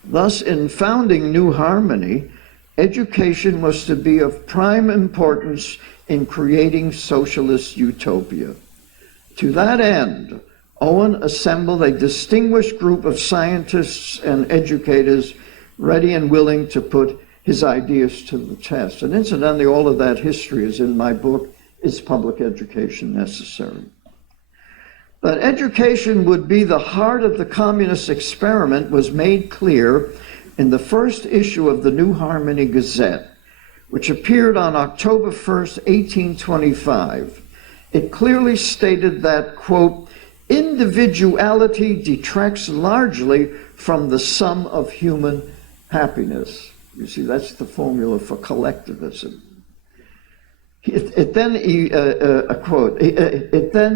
Thus, in founding New Harmony, education was to be of prime importance in creating socialist utopia. To that end, Owen assembled a distinguished group of scientists and educators ready and willing to put his ideas to the test. And incidentally, all of that history is in my book, Is Public Education Necessary? That education would be the heart of the communist experiment was made clear in the first issue of the New Harmony Gazette, which appeared on October 1st, 1825. It clearly stated that, quote, individuality detracts largely from the sum of human happiness. You see, that's the formula for collectivism. It then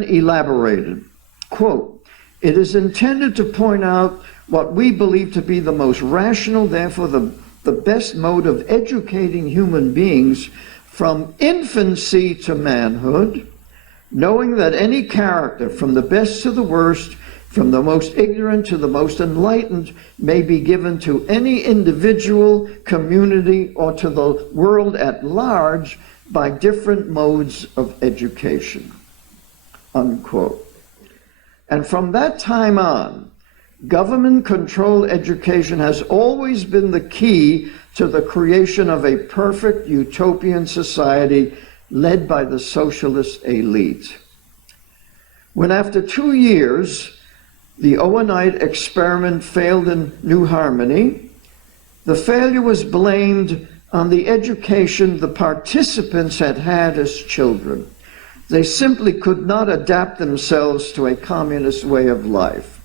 elaborated, quote, it is intended to point out what we believe to be the most rational, therefore the best mode of educating human beings from infancy to manhood, knowing that any character, from the best to the worst, from the most ignorant to the most enlightened, may be given to any individual, community, or to the world at large by different modes of education, unquote. And from that time on, government-controlled education has always been the key to the creation of a perfect utopian society led by the socialist elite. When after 2 years, the Owenite experiment failed in New Harmony, The failure was blamed on the education the participants had had as children. They simply could not adapt themselves to a communist way of life.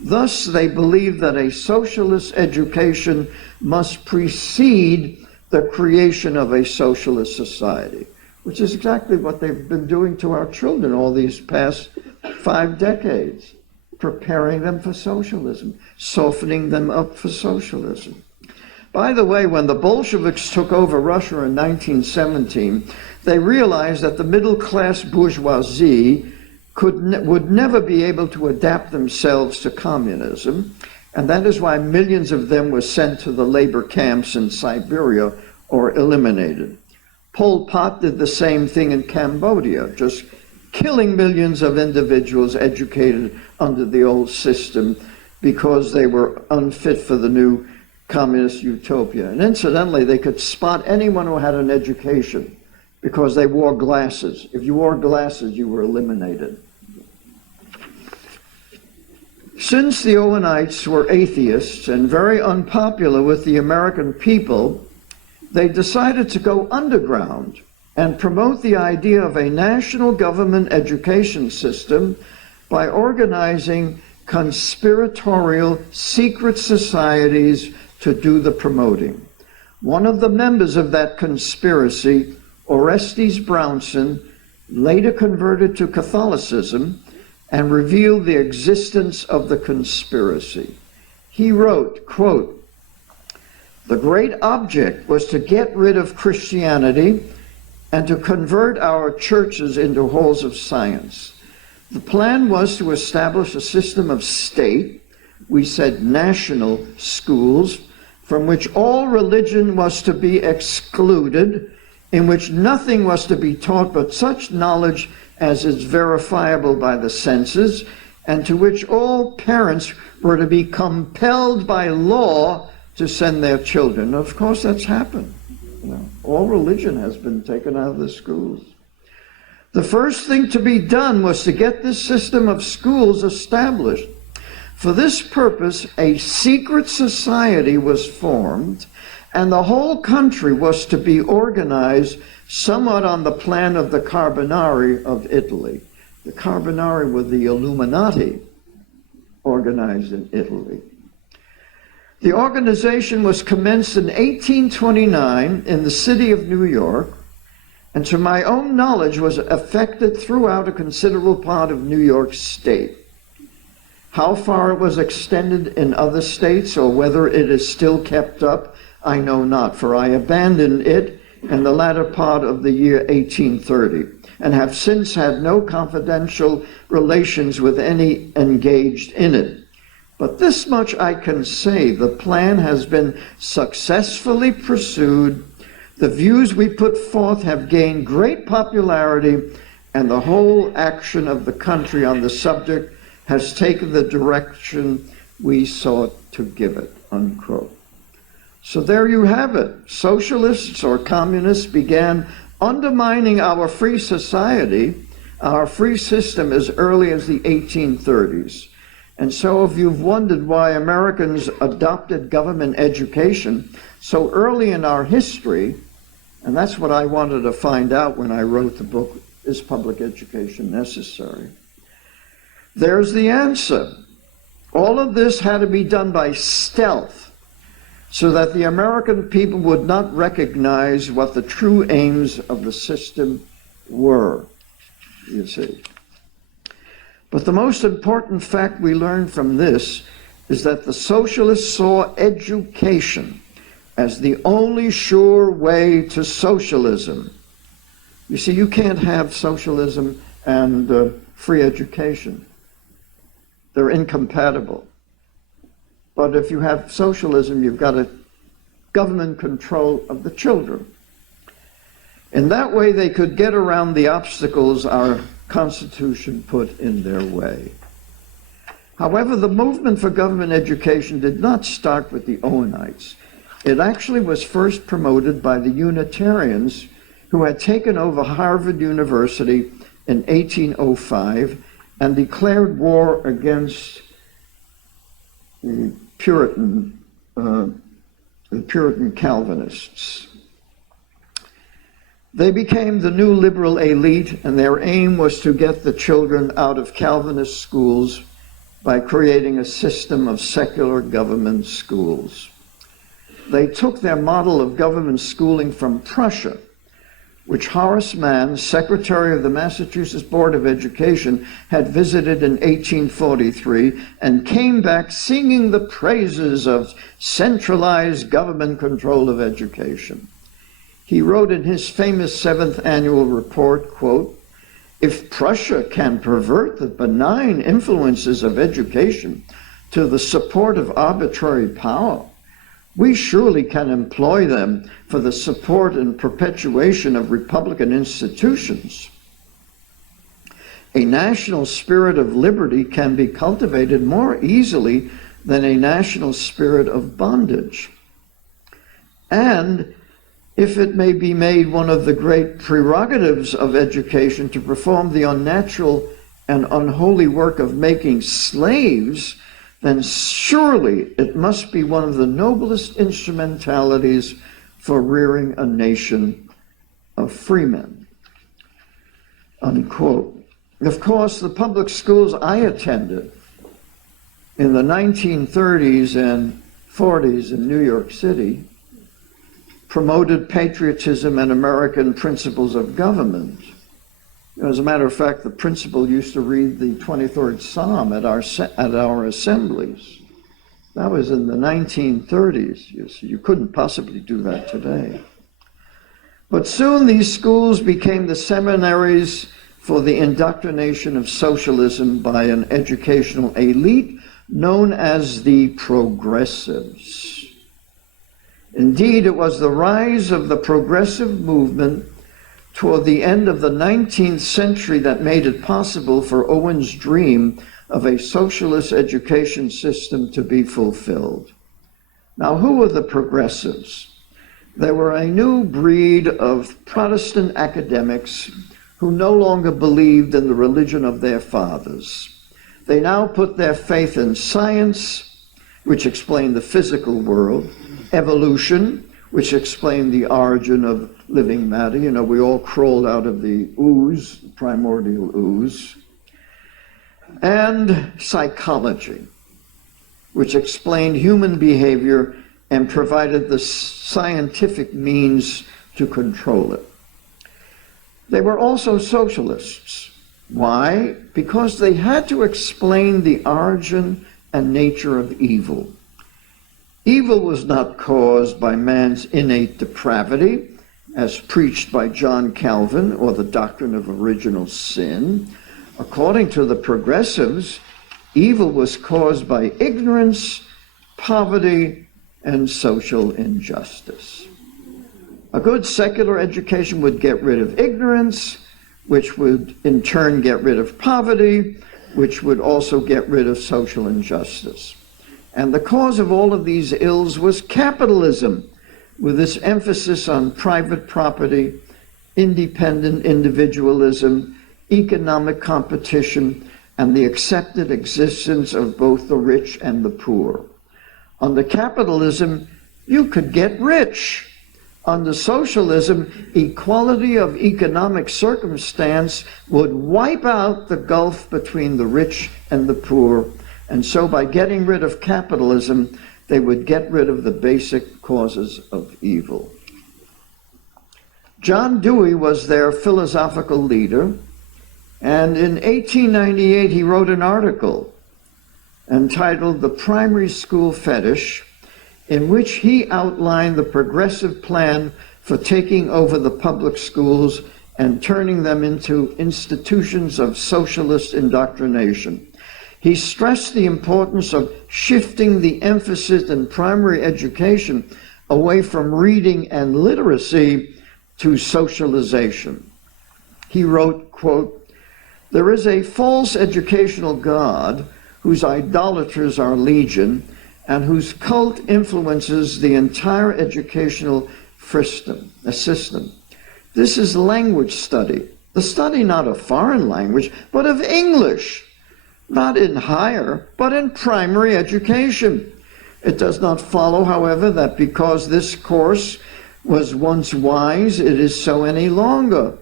Thus, they believed that a socialist education must precede the creation of a socialist society, which is exactly what they've been doing to our children all these past 5 decades, preparing them for socialism, softening them up for socialism. By the way, when the Bolsheviks took over Russia in 1917, they realized that the middle-class bourgeoisie would never be able to adapt themselves to communism, and that is why millions of them were sent to the labor camps in Siberia or eliminated. Pol Pot did the same thing in Cambodia, just killing millions of individuals educated under the old system because they were unfit for the new communist utopia. And incidentally, they could spot anyone who had an education because they wore glasses. If you wore glasses, you were eliminated. Since the Owenites were atheists and very unpopular with the American people, they decided to go underground and promote the idea of a national government education system by organizing conspiratorial secret societies to do the promoting. One of the members of that conspiracy, Orestes Brownson, later converted to Catholicism and revealed the existence of the conspiracy. He wrote, quote, "The great object was to get rid of Christianity and to convert our churches into halls of science. The plan was to establish a system of state, we said national schools, from which all religion was to be excluded, in which nothing was to be taught but such knowledge as is verifiable by the senses, and to which all parents were to be compelled by law to send their children." Of course, that's happened. You know, all religion has been taken out of the schools. The first thing to be done was to get this system of schools established. For this purpose, a secret society was formed, and the whole country was to be organized somewhat on the plan of the Carbonari of Italy. The Carbonari were the Illuminati organized in Italy. The organization was commenced in 1829 in the city of New York, and to my own knowledge was affected throughout a considerable part of New York State. How far it was extended in other states, or whether it is still kept up, I know not, for I abandoned it in the latter part of the year 1830, and have since had no confidential relations with any engaged in it. But this much I can say, the plan has been successfully pursued, the views we put forth have gained great popularity, and the whole action of the country on the subject has taken the direction we sought to give it, unquote. So there you have it. Socialists or communists began undermining our free society, our free system, as early as the 1830s. And so if you've wondered why Americans adopted government education so early in our history, and that's what I wanted to find out when I wrote the book, Is Public Education Necessary? There's the answer. All of this had to be done by stealth so that the American people would not recognize what the true aims of the system were, you see. But the most important fact we learned from this is that the socialists saw education as the only sure way to socialism. You see, you can't have socialism and free education. They're incompatible. But if you have socialism, you've got a government control of the children. In that way, they could get around the obstacles our Constitution put in their way. However, the movement for government education did not start with the Owenites. It actually was first promoted by the Unitarians who had taken over Harvard University in 1805 and declared war against the Puritan the Puritan Calvinists. They became the new liberal elite, and their aim was to get the children out of Calvinist schools by creating a system of secular government schools. They took their model of government schooling from Prussia, which Horace Mann, secretary of the Massachusetts Board of Education, had visited in 1843 and came back singing the praises of centralized government control of education. He wrote in his famous 7th annual report, quote, "If Prussia can pervert the benign influences of education to the support of arbitrary power, we surely can employ them for the support and perpetuation of republican institutions. A national spirit of liberty can be cultivated more easily than a national spirit of bondage. And if it may be made one of the great prerogatives of education to perform the unnatural and unholy work of making slaves, then surely it must be one of the noblest instrumentalities for rearing a nation of freemen." Unquote. Of course, the public schools I attended in the 1930s and 40s in New York City promoted patriotism and American principles of government. As a matter of fact, the principal used to read the 23rd Psalm at our assemblies. That was in the 1930s. You couldn't possibly do that today. But soon these schools became the seminaries for the indoctrination of socialism by an educational elite known as the progressives. Indeed, it was the rise of the progressive movement toward the end of the 19th century that made it possible for Owen's dream of a socialist education system to be fulfilled. Now, who were the progressives? They were a new breed of Protestant academics who no longer believed in the religion of their fathers. They now put their faith in science, which explained the physical world, evolution, which explained the origin of living matter. You know, we all crawled out of the ooze, primordial ooze. And psychology, which explained human behavior and provided the scientific means to control it. They were also socialists. Why? Because they had to explain the origin and nature of evil. Evil was not caused by man's innate depravity, as preached by John Calvin, or the doctrine of original sin. According to the progressives, evil was caused by ignorance, poverty, and social injustice. A good secular education would get rid of ignorance, which would in turn get rid of poverty, which would also get rid of social injustice. And the cause of all of these ills was capitalism, with this emphasis on private property, independent individualism, economic competition, and the accepted existence of both the rich and the poor. Under capitalism, you could get rich. Under socialism, equality of economic circumstance would wipe out the gulf between the rich and the poor. And so by getting rid of capitalism, they would get rid of the basic causes of evil. John Dewey was their philosophical leader, and in 1898 he wrote an article entitled "The Primary School Fetish," in which he outlined the progressive plan for taking over the public schools and turning them into institutions of socialist indoctrination. He stressed the importance of shifting the emphasis in primary education away from reading and literacy to socialization. He wrote, quote, "There is a false educational god whose idolaters are legion and whose cult influences the entire educational system. This is language study, the study not of foreign language, but of English, not in higher, but in primary education. It does not follow, however, that because this course was once wise, it is so any longer.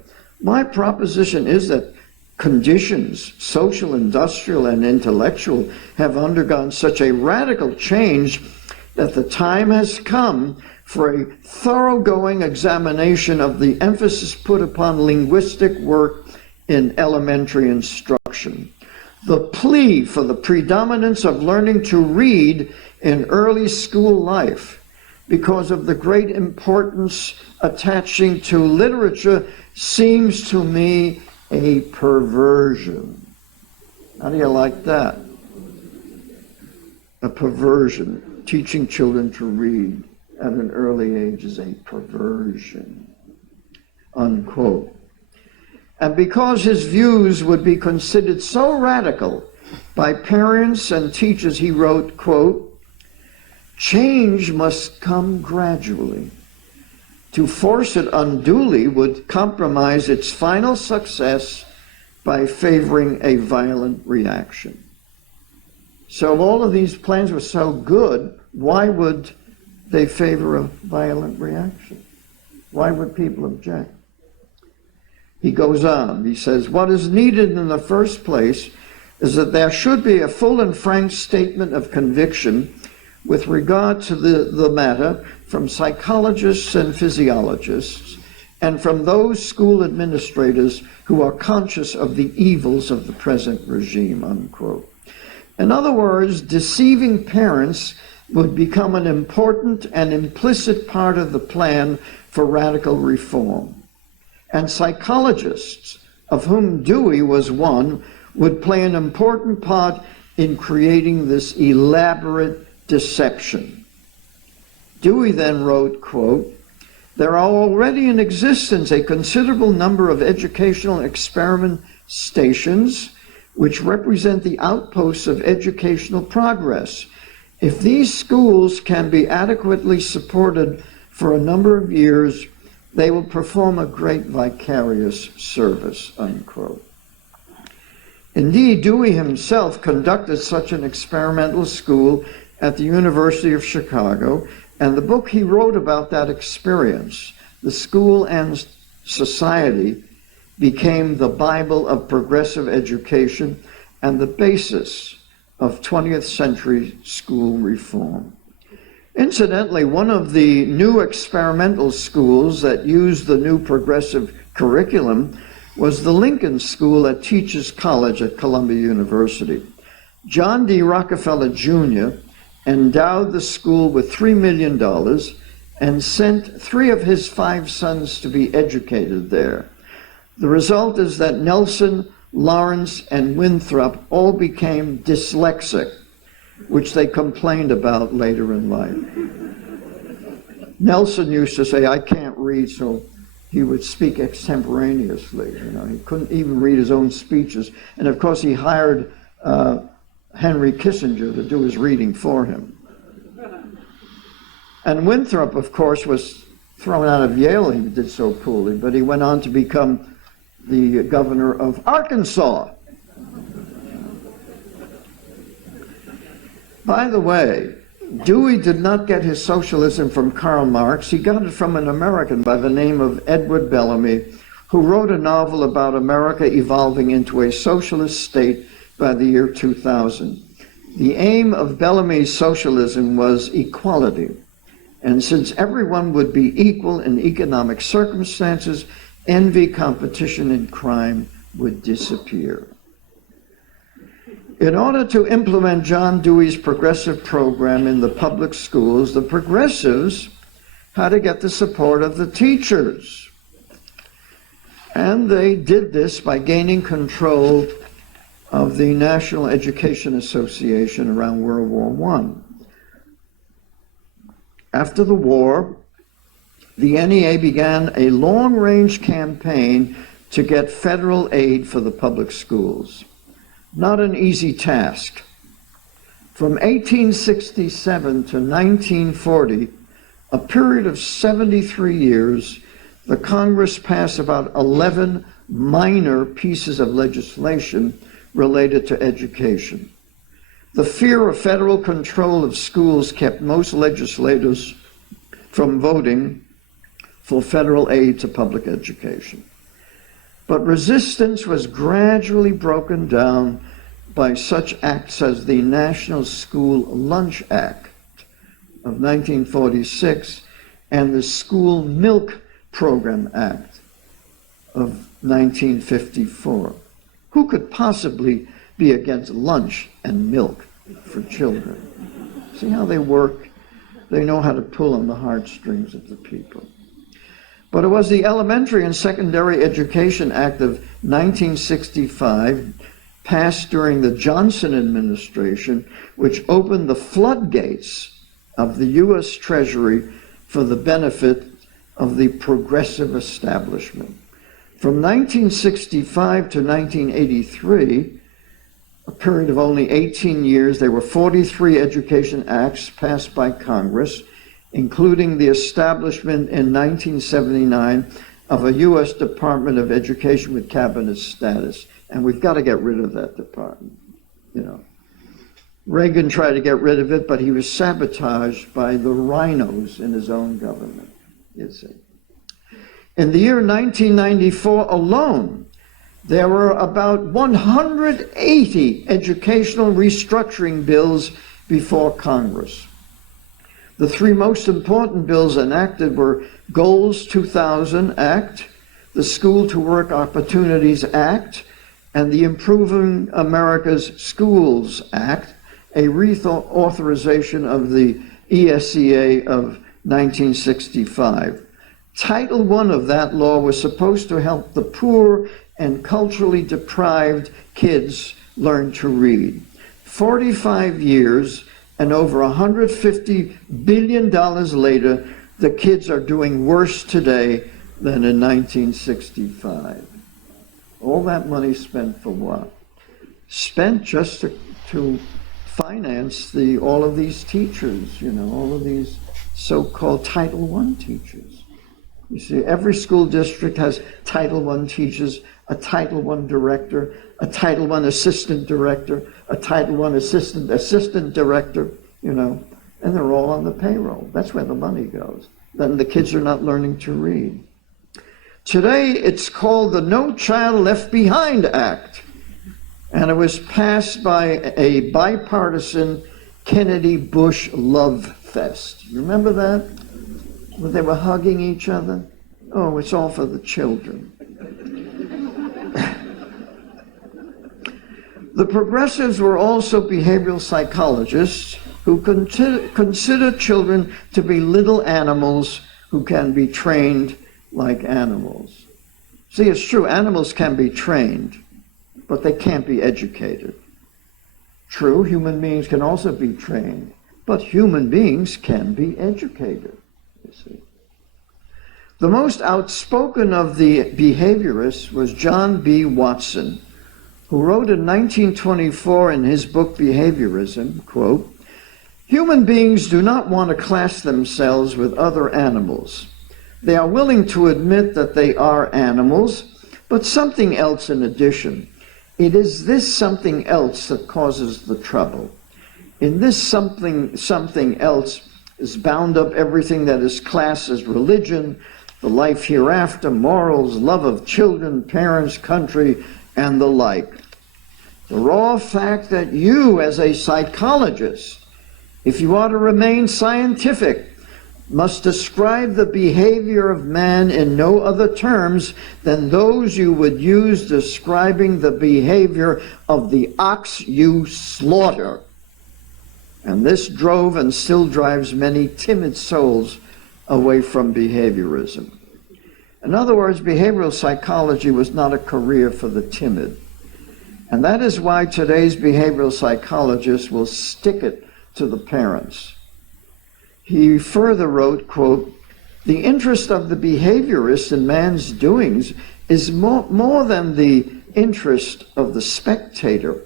My proposition is that conditions, social, industrial, and intellectual, have undergone such a radical change that the time has come for a thoroughgoing examination of the emphasis put upon linguistic work in elementary instruction. The plea for the predominance of learning to read in early school life, because of the great importance attaching to literature, seems to me a perversion. How do you like that? A perversion. Teaching children to read at an early age is a perversion. Unquote. And because his views would be considered so radical by parents and teachers, he wrote, quote, "Change must come gradually. To force it unduly would compromise its final success by favoring a violent reaction." So if all of these plans were so good, why would they favor a violent reaction? Why would people object? He goes on, he says, "What is needed in the first place is that there should be a full and frank statement of conviction with regard to the matter from psychologists and physiologists and from those school administrators who are conscious of the evils of the present regime," unquote. In other words, deceiving parents would become an important and implicit part of the plan for radical reform. And psychologists, of whom Dewey was one, would play an important part in creating this elaborate deception. Dewey then wrote, quote, "There are already in existence a considerable number of educational experiment stations which represent the outposts of educational progress. If these schools can be adequately supported for a number of years, they will perform a great vicarious service," unquote. Indeed, Dewey himself conducted such an experimental school at the University of Chicago, and the book he wrote about that experience, The School and Society, became the Bible of progressive education and the basis of 20th century school reform. Incidentally, one of the new experimental schools that used the new progressive curriculum was the Lincoln School at Teachers College at Columbia University. John D. Rockefeller Jr. endowed the school with $3 million and sent 3 of his 5 sons to be educated there. The result is that Nelson, Lawrence, and Winthrop all became dyslexic, which they complained about later in life. Nelson used to say, "I can't read," so he would speak extemporaneously. You know, he couldn't even read his own speeches. And of course, he hired Henry Kissinger to do his reading for him. And Winthrop, of course, was thrown out of Yale. He did so poorly, but he went on to become the governor of Arkansas. By the way, Dewey did not get his socialism from Karl Marx. He got it from an American by the name of Edward Bellamy, who wrote a novel about America evolving into a socialist state by the year 2000. The aim of Bellamy's socialism was equality. And since everyone would be equal in economic circumstances, envy, competition, and crime would disappear. In order to implement John Dewey's progressive program in the public schools, the progressives had to get the support of the teachers. And they did this by gaining control of the National Education Association around World War I. After the war, the NEA began a long-range campaign to get federal aid for the public schools. Not an easy task. From 1867 to 1940, a period of 73 years, the Congress passed about 11 minor pieces of legislation related to education. The fear of federal control of schools kept most legislators from voting for federal aid to public education. But resistance was gradually broken down by such acts as the National School Lunch Act of 1946 and the School Milk Program Act of 1954. Who could possibly be against lunch and milk for children? See how they work? They know how to pull on the heartstrings of the people. But it was the Elementary and Secondary Education Act of 1965, passed during the Johnson administration, which opened the floodgates of the U.S. Treasury for the benefit of the progressive establishment. From 1965 to 1983, a period of only 18 years, there were 43 education acts passed by Congress, including the establishment in 1979 of a U.S. Department of Education with cabinet status. And we've got to get rid of that department, you know. Reagan tried to get rid of it, but he was sabotaged by the rhinos in his own government, you see. In the year 1994 alone, there were about 180 educational restructuring bills before Congress. The three most important bills enacted were Goals 2000 Act, the School to Work Opportunities Act, and the Improving America's Schools Act, a reauthorization of the ESEA of 1965. Title I of that law was supposed to help the poor and culturally deprived kids learn to read. 45 years and over $150 billion later, the kids are doing worse today than in 1965. All that money spent for what? Spent just to finance all of these teachers, you know, all of these so-called Title I teachers. You see, every school district has Title I teachers, a Title I director, a Title I assistant director, a Title I assistant director, you know, and they're all on the payroll. That's where the money goes. Then the kids are not learning to read. Today, it's called the No Child Left Behind Act, and it was passed by a bipartisan Kennedy-Bush love fest. You remember that? When they were hugging each other? Oh, it's all for the children. The progressives were also behavioral psychologists who consider children to be little animals who can be trained like animals. See, it's true, animals can be trained, but they can't be educated. True, human beings can also be trained, but human beings can be educated, you see. The most outspoken of the behaviorists was John B. Watson, who wrote in 1924 in his book Behaviorism, quote, "Human beings do not want to class themselves with other animals. They are willing to admit that they are animals, but something else in addition. It is this something else that causes the trouble. In this something else is bound up everything that is classed as religion, the life hereafter, morals, love of children, parents, country, and the like. The raw fact that you, as a psychologist, if you are to remain scientific, must describe the behavior of man in no other terms than those you would use describing the behavior of the ox you slaughter." And this drove and still drives many timid souls away from behaviorism. In other words, behavioral psychology was not a career for the timid. And that is why today's behavioral psychologist will stick it to the parents. He further wrote, quote, "The interest of the behaviorist in man's doings is more than the interest of the spectator.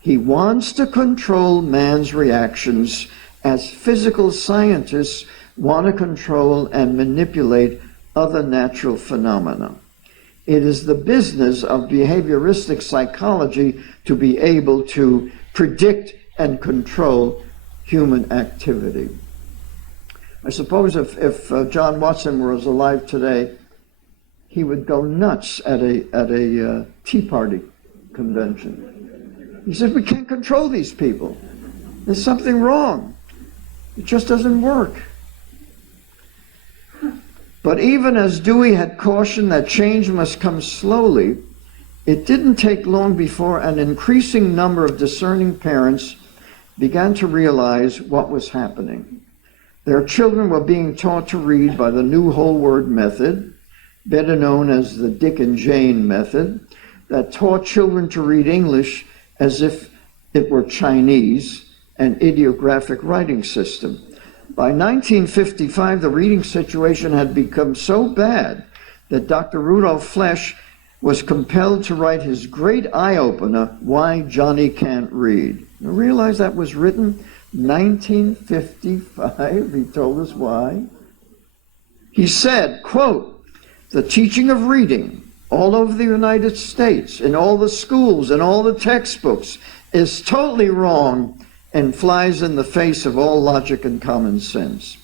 He wants to control man's reactions as physical scientists want to control and manipulate other natural phenomena. It is the business of behavioristic psychology to be able to predict and control human activity. I suppose if John Watson was alive today, he would go nuts at a Tea Party convention. He said, we can't control these people. There's something wrong. It just doesn't work. But even as Dewey had cautioned that change must come slowly, it didn't take long before an increasing number of discerning parents began to realize what was happening. Their children were being taught to read by the new whole word method, better known as the Dick and Jane method, that taught children to read English as if it were Chinese, an ideographic writing system. By 1955, the reading situation had become so bad that Dr. Rudolf Flesch was compelled to write his great eye-opener, Why Johnny Can't Read. You realize that was written 1955? He told us why. He said, quote, the teaching of reading all over the United States, in all the schools, in all the textbooks, is totally wrong and flies in the face of all logic and common sense.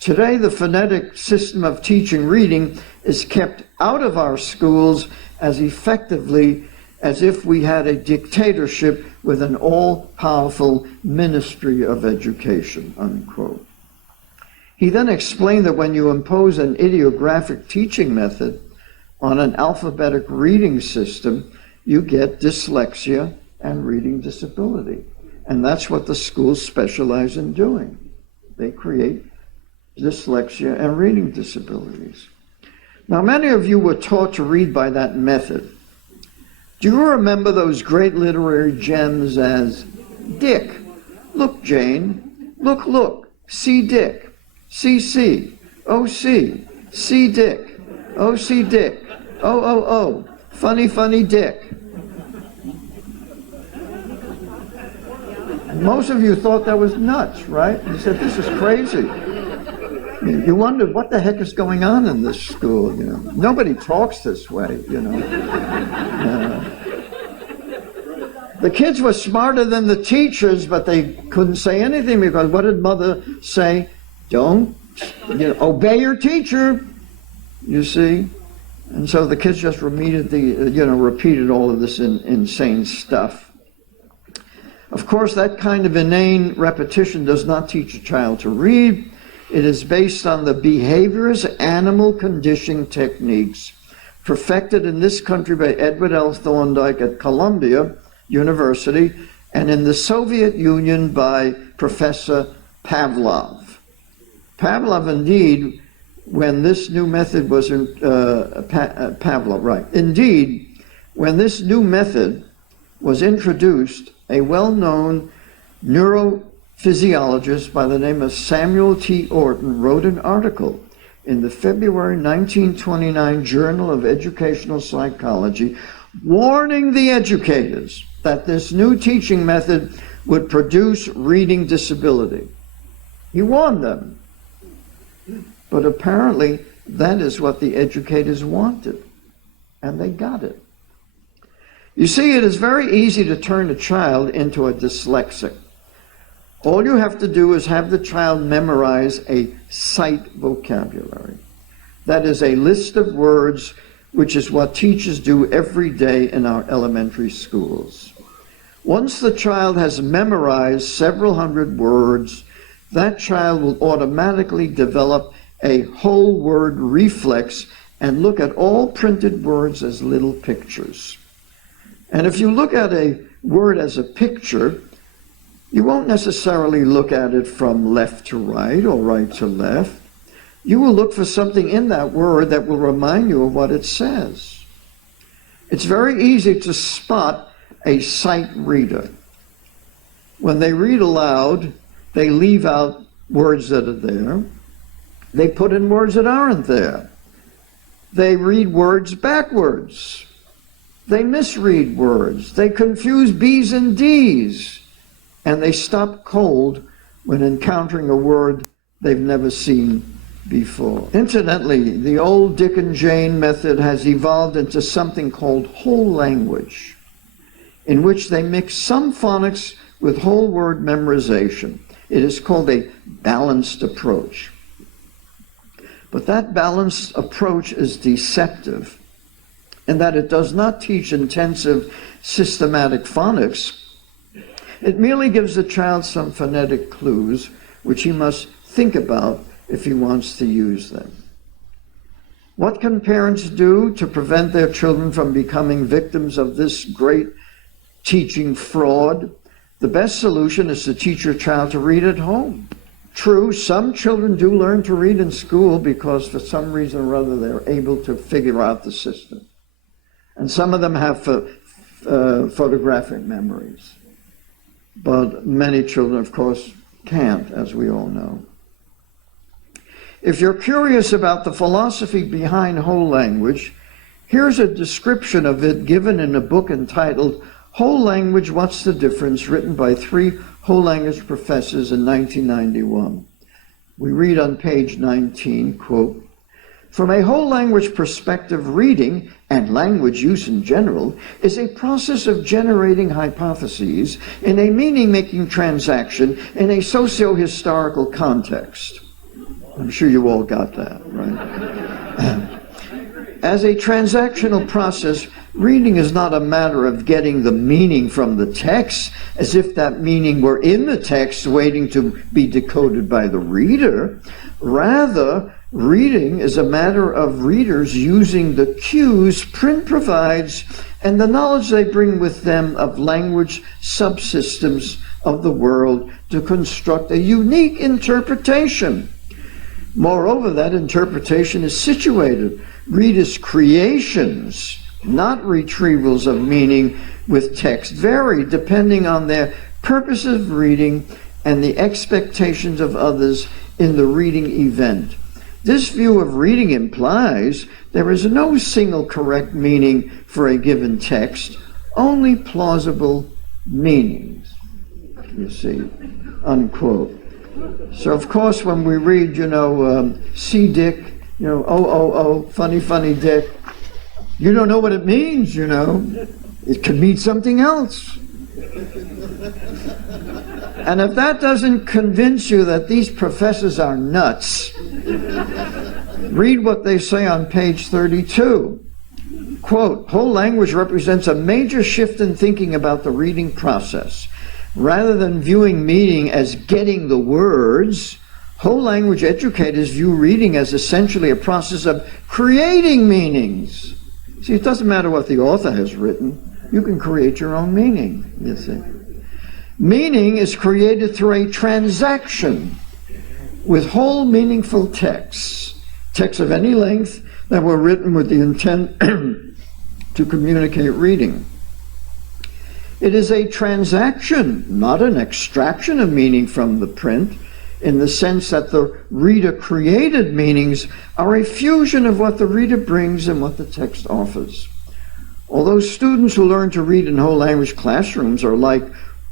Today, the phonetic system of teaching reading is kept out of our schools as effectively as if we had a dictatorship with an all-powerful Ministry of Education, unquote. He then explained that when you impose an ideographic teaching method on an alphabetic reading system, you get dyslexia and reading disability. And that's what the schools specialize in doing. They create dyslexia and reading disabilities. Now, many of you were taught to read by that method. Do you remember those great literary gems as Dick, look Jane, look, see Dick, see, see Dick, see Dick, oh, funny Dick. Most of you thought that was nuts, right? You said, this is crazy. You wondered, what the heck is going on in this school? You know, nobody talks this way, you know. The kids were smarter than the teachers, but they couldn't say anything because what did mother say? Don't, obey your teacher, you see. And so the kids just repeated all of this insane stuff. Of course, that kind of inane repetition does not teach a child to read. It is based on the behaviorist animal conditioning techniques perfected in this country by Edward L. Thorndike at Columbia University and in the Soviet Union by Professor Pavlov. Pavlov, indeed, when this new method was when this new method was introduced, a well-known neurophysiologist by the name of Samuel T. Orton wrote an article in the February 1929 Journal of Educational Psychology warning the educators that this new teaching method would produce reading disability. He warned them. But apparently that is what the educators wanted, and they got it. You see, it is very easy to turn a child into a dyslexic. All you have to do is have the child memorize a sight vocabulary. That is a list of words, which is what teachers do every day in our elementary schools. Once the child has memorized several hundred words, that child will automatically develop a whole word reflex and look at all printed words as little pictures. And if you look at a word as a picture, you won't necessarily look at it from left to right or right to left. You will look for something in that word that will remind you of what it says. It's very easy to spot a sight reader. When they read aloud, they leave out words that are there. They put in words that aren't there. They read words backwards. They misread words. They confuse B's and D's. And they stop cold when encountering a word they've never seen before. Incidentally, the old Dick and Jane method has evolved into something called whole language, in which they mix some phonics with whole word memorization. It is called a balanced approach. But that balanced approach is deceptive in that it does not teach intensive systematic phonics. It merely gives the child some phonetic clues which he must think about if he wants to use them. What can parents do to prevent their children from becoming victims of this great teaching fraud? The best solution is to teach your child to read at home. True, some children do learn to read in school because for some reason or other they're able to figure out the system. And some of them have photographic memories. But many children, of course, can't, as we all know. If you're curious about the philosophy behind whole language, here's a description of it given in a book entitled Whole Language, What's the Difference?, written by 3 whole language professors in 1991. We read on page 19, quote, "From a whole language perspective, reading, and language use in general, is a process of generating hypotheses in a meaning-making transaction in a socio-historical context." I'm sure you all got that, right? As a transactional process, reading is not a matter of getting the meaning from the text, as if that meaning were in the text waiting to be decoded by the reader. Rather, reading is a matter of readers using the cues print provides and the knowledge they bring with them of language subsystems of the world to construct a unique interpretation. Moreover, that interpretation is situated. Readers' creations, not retrievals of meaning with text, vary depending on their purpose of reading and the expectations of others in the reading event. This view of reading implies there is no single correct meaning for a given text, only plausible meanings, you see, unquote. So, of course, when we read, see Dick, oh, funny, funny Dick, you don't know what it means, It could mean something else. And if that doesn't convince you that these professors are nuts, read what they say on page 32. Quote, "Whole language represents a major shift in thinking about the reading process. Rather than viewing meaning as getting the words, whole language educators view reading as essentially a process of creating meanings." See, it doesn't matter what the author has written. You can create your own meaning, you see. Meaning is created through a transaction with whole meaningful texts of any length that were written with the intent to communicate reading. It is a transaction, not an extraction of meaning from the print, in the sense that the reader-created meanings are a fusion of what the reader brings and what the text offers. Although students who learn to read in whole language classrooms are, like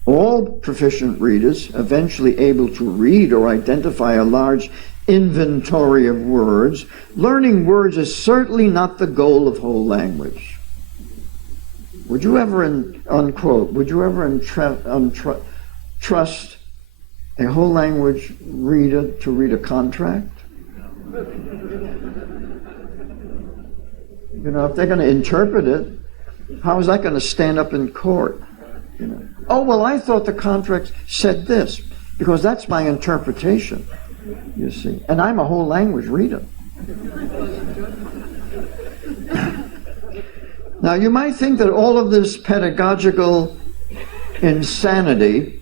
all proficient readers, eventually able to read or identify a large inventory of words, learning words is certainly not the goal of whole language. Would you ever, unquote, trust a whole language reader to read a contract? If they're going to interpret it, how is that going to stand up in court? Oh, well, I thought the contract said this, because that's my interpretation, you see. And I'm a whole language reader. Now, you might think that all of this pedagogical insanity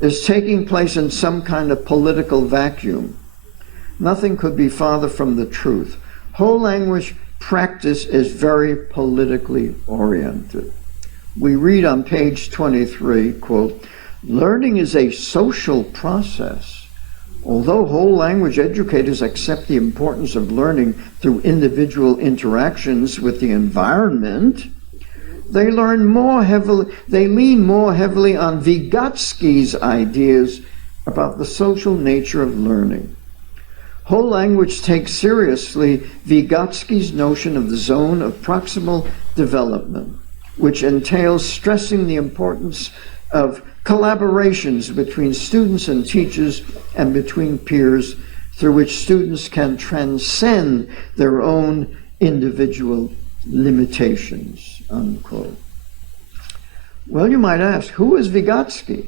is taking place in some kind of political vacuum. Nothing could be farther from the truth. Whole language practice is very politically oriented. We read on page 23, quote, "Learning is a social process. Although whole language educators accept the importance of learning through individual interactions with the environment, they lean more heavily on Vygotsky's ideas about the social nature of learning. Whole language takes seriously Vygotsky's notion of the zone of proximal development, which entails stressing the importance of collaborations between students and teachers and between peers through which students can transcend their own individual limitations, unquote. Well, you might ask, who is Vygotsky?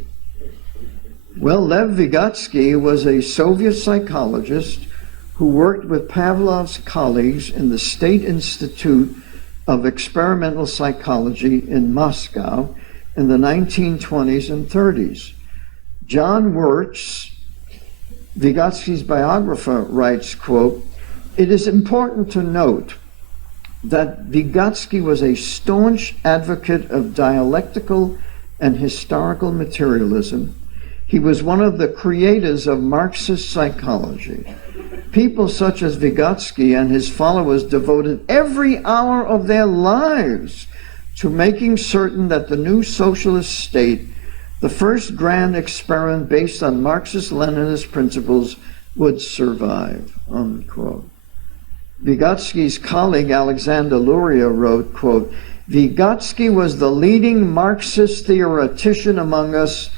Well, Lev Vygotsky was a Soviet psychologist who worked with Pavlov's colleagues in the State Institute of Experimental Psychology in Moscow in the 1920s and 30s. John Wirtz, Vygotsky's biographer, writes, quote, "It is important to note that Vygotsky was a staunch advocate of dialectical and historical materialism. He was one of the creators of Marxist psychology. People such as Vygotsky and his followers devoted every hour of their lives to making certain that the new socialist state, the first grand experiment based on Marxist-Leninist principles, would survive," unquote. Vygotsky's colleague Alexander Luria wrote, quote, "Vygotsky was the leading Marxist theoretician among us.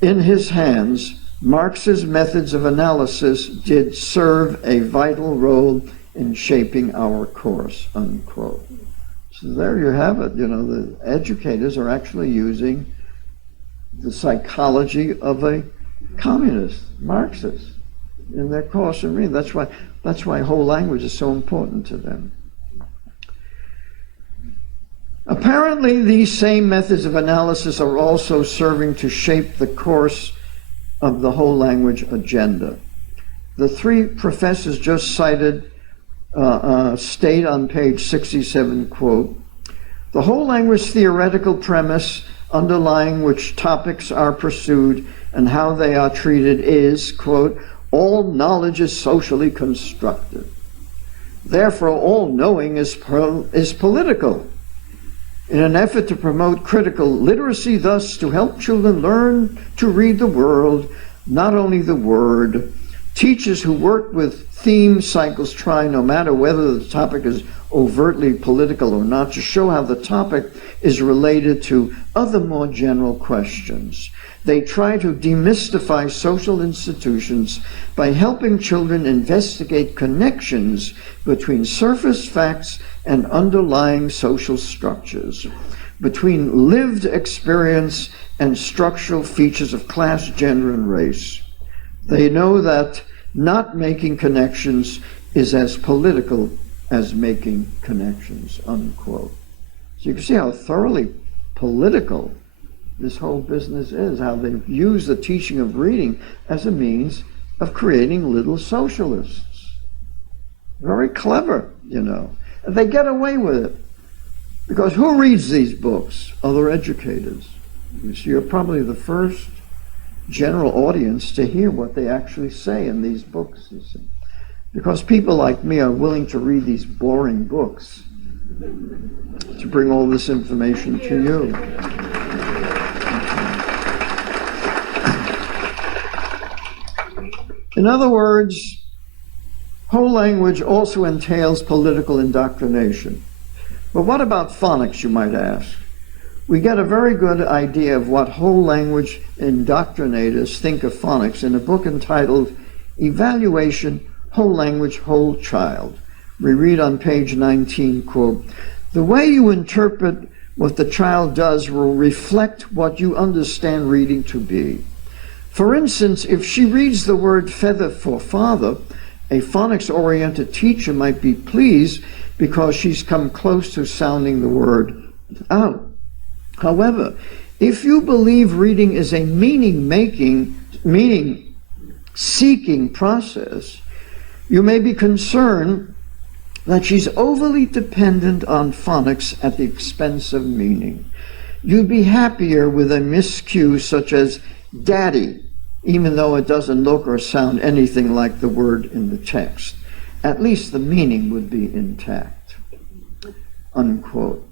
In his hands, Marx's methods of analysis did serve a vital role in shaping our course," unquote. So there you have it. You know, the educators are actually using the psychology of a communist, Marxist, in their course of reading. That's why whole language is so important to them. Apparently, these same methods of analysis are also serving to shape the course of the whole language agenda. The three professors just cited state on page 67, quote, "The whole language theoretical premise underlying which topics are pursued and how they are treated is," quote, "all knowledge is socially constructed. Therefore, all knowing is political. In an effort to promote critical literacy, thus to help children learn to read the world, not only the word, teachers who work with theme cycles try, no matter whether the topic is overtly political or not, to show how the topic is related to other more general questions. They try to demystify social institutions by helping children investigate connections between surface facts and underlying social structures, between lived experience and structural features of class, gender, and race. They know that not making connections is as political as making connections," unquote. So you can see how thoroughly political this whole business is, how they've used the teaching of reading as a means of creating little socialists. Very clever, you know. And they get away with it. Because who reads these books? Other educators. So you're probably the first general audience to hear what they actually say in these books, you see. Because people like me are willing to read these boring books to bring all this information to you. In other words, whole language also entails political indoctrination. But what about phonics, you might ask? We get a very good idea of what whole language indoctrinators think of phonics in a book entitled Evaluation, Whole Language, Whole Child. We read on page 19, quote, "The way you interpret what the child does will reflect what you understand reading to be. For instance, if she reads the word feather for father, a phonics-oriented teacher might be pleased because she's come close to sounding the word out. However, if you believe reading is a meaning-seeking process, you may be concerned that she's overly dependent on phonics at the expense of meaning. You'd be happier with a miscue such as daddy, even though it doesn't look or sound anything like the word in the text. At least the meaning would be intact," unquote.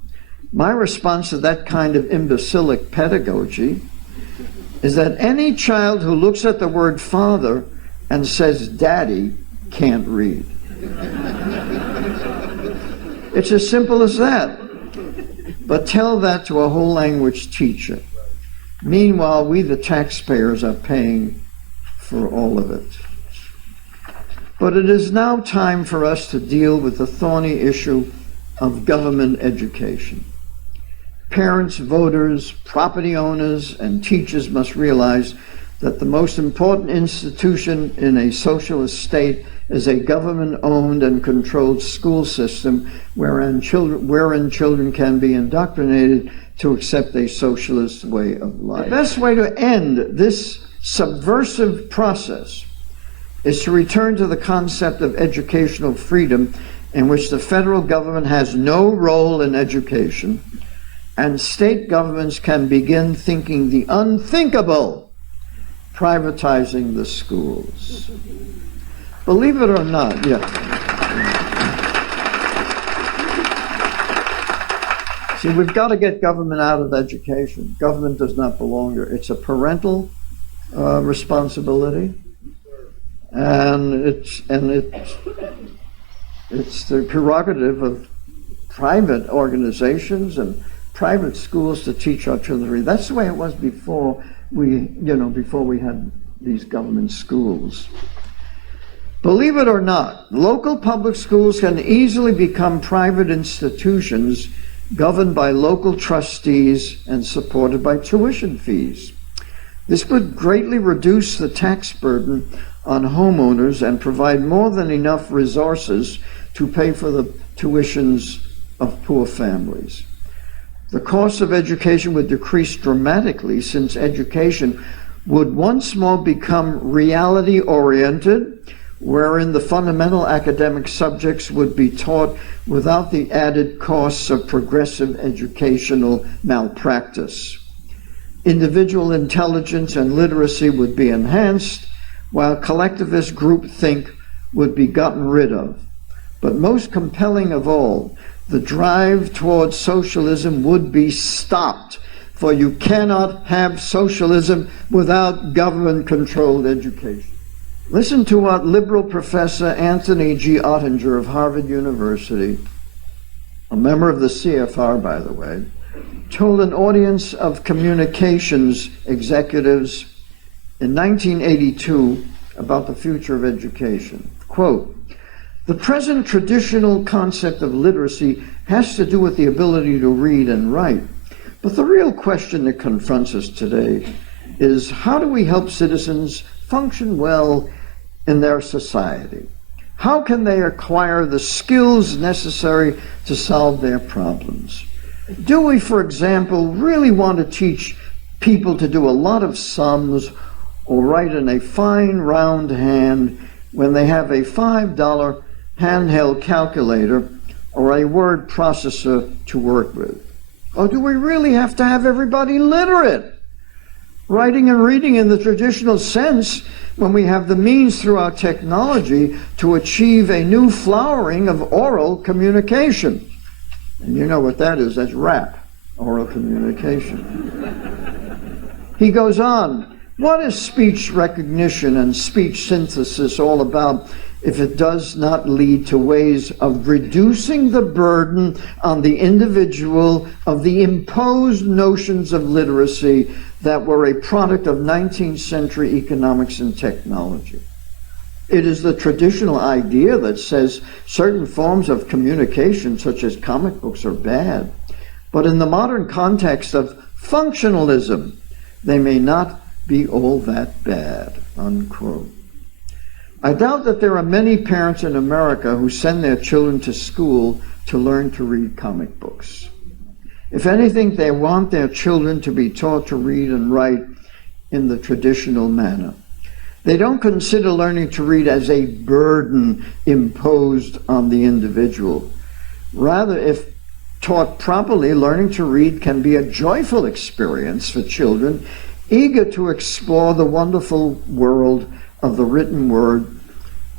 My response to that kind of imbecilic pedagogy is that any child who looks at the word father and says daddy can't read. It's as simple as that. But tell that to a whole language teacher. Meanwhile, we, the taxpayers, are paying for all of it. But it is now time for us to deal with the thorny issue of government education. Parents, voters, property owners, and teachers must realize that the most important institution in a socialist state is a government-owned and controlled school system wherein children can be indoctrinated to accept a socialist way of life. The best way to end this subversive process is to return to the concept of educational freedom, in which the federal government has no role in education, and state governments can begin thinking the unthinkable, privatizing the schools. Believe it or not, See, we've got to get government out of education. Government does not belong here. It's a parental responsibility, and it's the prerogative of private organizations and private schools to teach our children to read. That's the way it was before we had these government schools. Believe it or not, local public schools can easily become private institutions governed by local trustees and supported by tuition fees. This would greatly reduce the tax burden on homeowners and provide more than enough resources to pay for the tuitions of poor families. The cost of education would decrease dramatically, since education would once more become reality-oriented, wherein the fundamental academic subjects would be taught without the added costs of progressive educational malpractice. Individual intelligence and literacy would be enhanced, while collectivist groupthink would be gotten rid of. But most compelling of all, the drive towards socialism would be stopped, for you cannot have socialism without government-controlled education. Listen to what liberal professor Anthony G. Ottinger of Harvard University, a member of the CFR, by the way, told an audience of communications executives in 1982 about the future of education. Quote, "The present traditional concept of literacy has to do with the ability to read and write. But the real question that confronts us today is, how do we help citizens function well in their society? How can they acquire the skills necessary to solve their problems? Do we, for example, really want to teach people to do a lot of sums or write in a fine round hand when they have a $5 handheld calculator or a word processor to work with? Or do we really have to have everybody literate, writing and reading in the traditional sense, when we have the means through our technology to achieve a new flowering of oral communication?" And you know what that is, that's rap, oral communication. He goes on, "What is speech recognition and speech synthesis all about if it does not lead to ways of reducing the burden on the individual of the imposed notions of literacy that were a product of 19th century economics and technology? It is the traditional idea that says certain forms of communication, such as comic books, are bad. But in the modern context of functionalism, they may not be all that bad," unquote. I doubt that there are many parents in America who send their children to school to learn to read comic books. If anything, they want their children to be taught to read and write in the traditional manner. They don't consider learning to read as a burden imposed on the individual. Rather, if taught properly, learning to read can be a joyful experience for children eager to explore the wonderful world of the written word,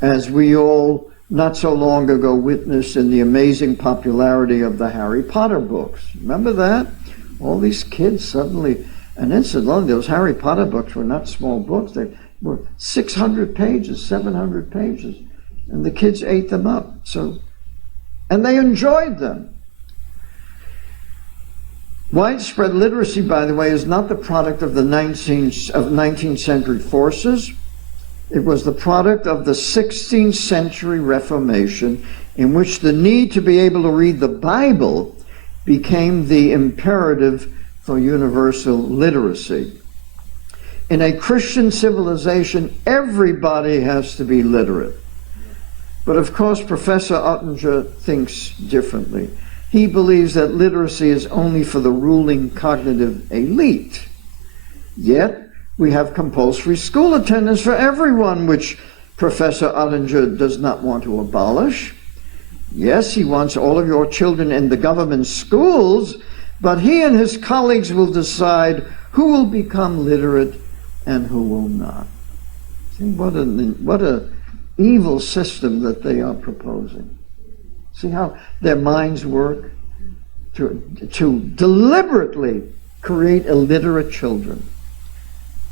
as we all not so long ago witnessed in the amazing popularity of the Harry Potter books. Remember that? All these kids suddenly, and incidentally, those Harry Potter books were not small books. They were 600 pages, 700 pages, and the kids ate them up. And they enjoyed them. Widespread literacy, by the way, is not the product of the 19th century forces. It was the product of the 16th century Reformation, in which the need to be able to read the Bible became the imperative for universal literacy. In a Christian civilization, everybody has to be literate. But of course, Professor Ottinger thinks differently. He believes that literacy is only for the ruling cognitive elite. Yet, we have compulsory school attendance for everyone, which Professor Ottinger does not want to abolish. Yes, he wants all of your children in the government schools, but he and his colleagues will decide who will become literate and who will not. See, what a evil system that they are proposing. See how their minds work to deliberately create illiterate children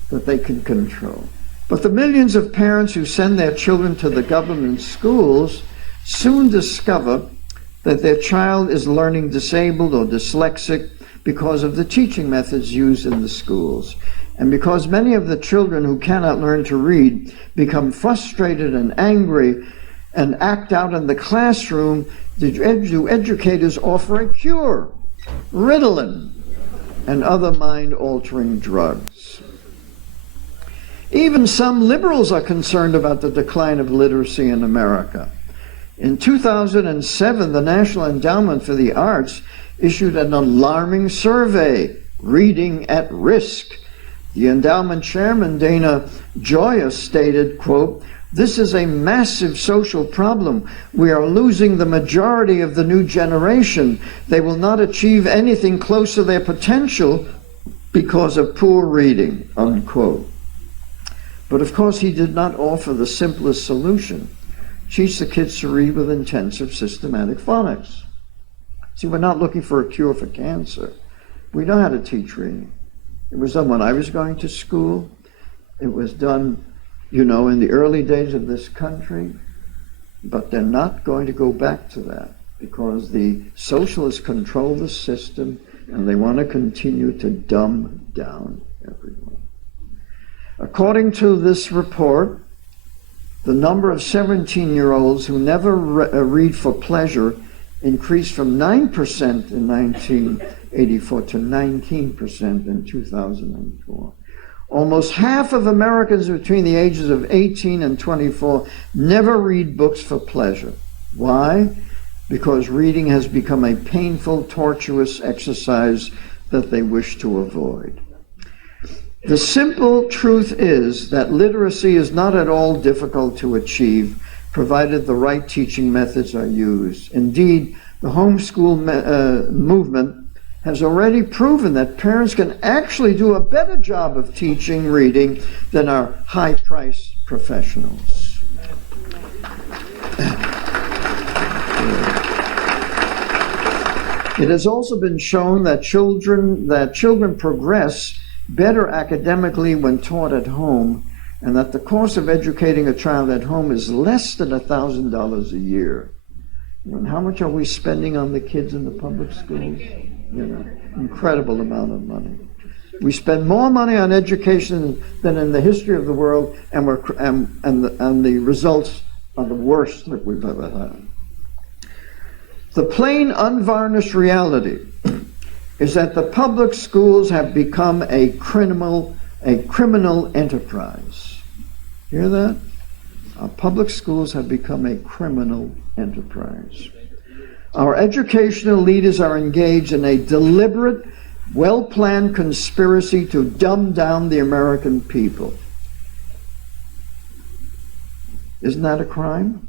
that they can control. But the millions of parents who send their children to the government schools soon discover that their child is learning disabled or dyslexic because of the teaching methods used in the schools. And because many of the children who cannot learn to read become frustrated and angry and act out in the classroom, do educators offer a cure: Ritalin and other mind-altering drugs. Even some liberals are concerned about the decline of literacy in America. In 2007, the National Endowment for the Arts issued an alarming survey, Reading at Risk. The endowment chairman, Dana Gioia, stated, quote, "This is a massive social problem. We are losing the majority of the new generation. They will not achieve anything close to their potential because of poor reading," unquote. But of course, he did not offer the simplest solution: teach the kids to read with intensive systematic phonics. See, we're not looking for a cure for cancer. We know how to teach reading. It was done when I was going to school. It was done, in the early days of this country. But they're not going to go back to that because the socialists control the system and they want to continue to dumb down everyone. According to this report, the number of 17-year-olds who never read for pleasure increased from 9% in 1984 to 19% in 2004. Almost half of Americans between the ages of 18 and 24 never read books for pleasure. Why? Because reading has become a painful, tortuous exercise that they wish to avoid. The simple truth is that literacy is not at all difficult to achieve, provided the right teaching methods are used. Indeed, the homeschool movement has already proven that parents can actually do a better job of teaching reading than our high-priced professionals. It has also been shown that children progress better academically when taught at home, and that the cost of educating a child at home is less than $1,000 a year. And how much are we spending on the kids in the public schools? Incredible amount of money. We spend more money on education than in the history of the world, and the results are the worst that we've ever had. The plain, unvarnished reality is that the public schools have become a criminal enterprise. Hear that? Our public schools have become a criminal enterprise. Our educational leaders are engaged in a deliberate, well-planned conspiracy to dumb down the American people. Isn't that a crime?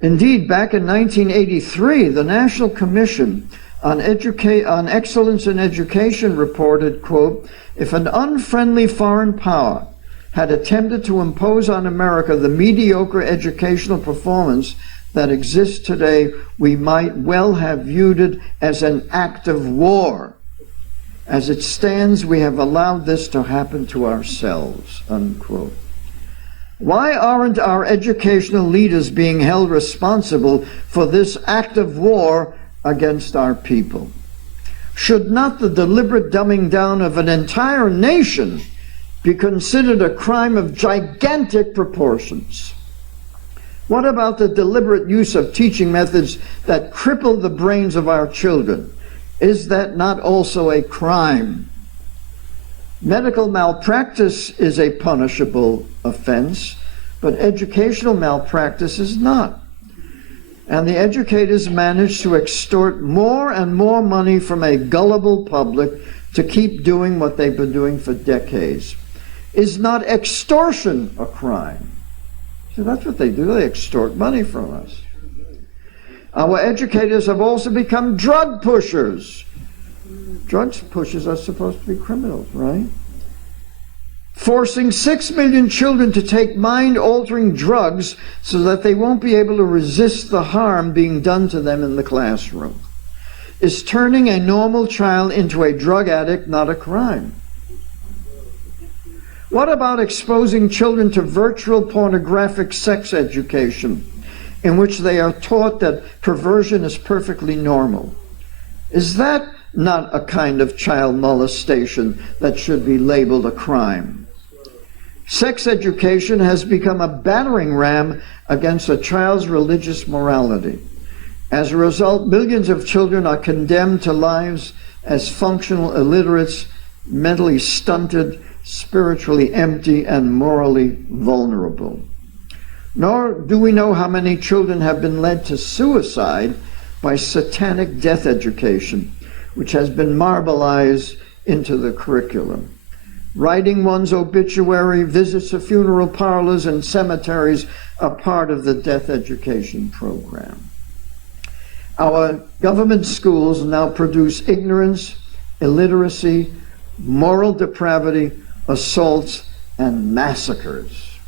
Indeed, back in 1983, the National Commission on Excellence in Education reported, quote, "If an unfriendly foreign power had attempted to impose on America the mediocre educational performance that exists today, we might well have viewed it as an act of war. As it stands, we have allowed this to happen to ourselves," unquote. Why aren't our educational leaders being held responsible for this act of war against our people? Should not the deliberate dumbing down of an entire nation be considered a crime of gigantic proportions? What about the deliberate use of teaching methods that cripple the brains of our children? Is that not also a crime? Medical malpractice is a punishable offense, but educational malpractice is not. And the educators manage to extort more and more money from a gullible public to keep doing what they've been doing for decades. Is not extortion a crime? So that's what they do. They extort money from us. Our educators have also become drug pushers. Drug pushers are supposed to be criminals, right? Forcing 6 million children to take mind-altering drugs so that they won't be able to resist the harm being done to them in the classroom. Is turning a normal child into a drug addict not a crime? What about exposing children to virtual pornographic sex education, in which they are taught that perversion is perfectly normal? Is that not a kind of child molestation that should be labeled a crime? Sex education has become a battering ram against a child's religious morality. As a result, millions of children are condemned to lives as functional illiterates, mentally stunted, spiritually empty, and morally vulnerable. Nor do we know how many children have been led to suicide by satanic death education, which has been marbleized into the curriculum. Writing one's obituary, visits to funeral parlors and cemeteries are part of the death education program. Our government schools now produce ignorance, illiteracy, moral depravity, assaults, and massacres.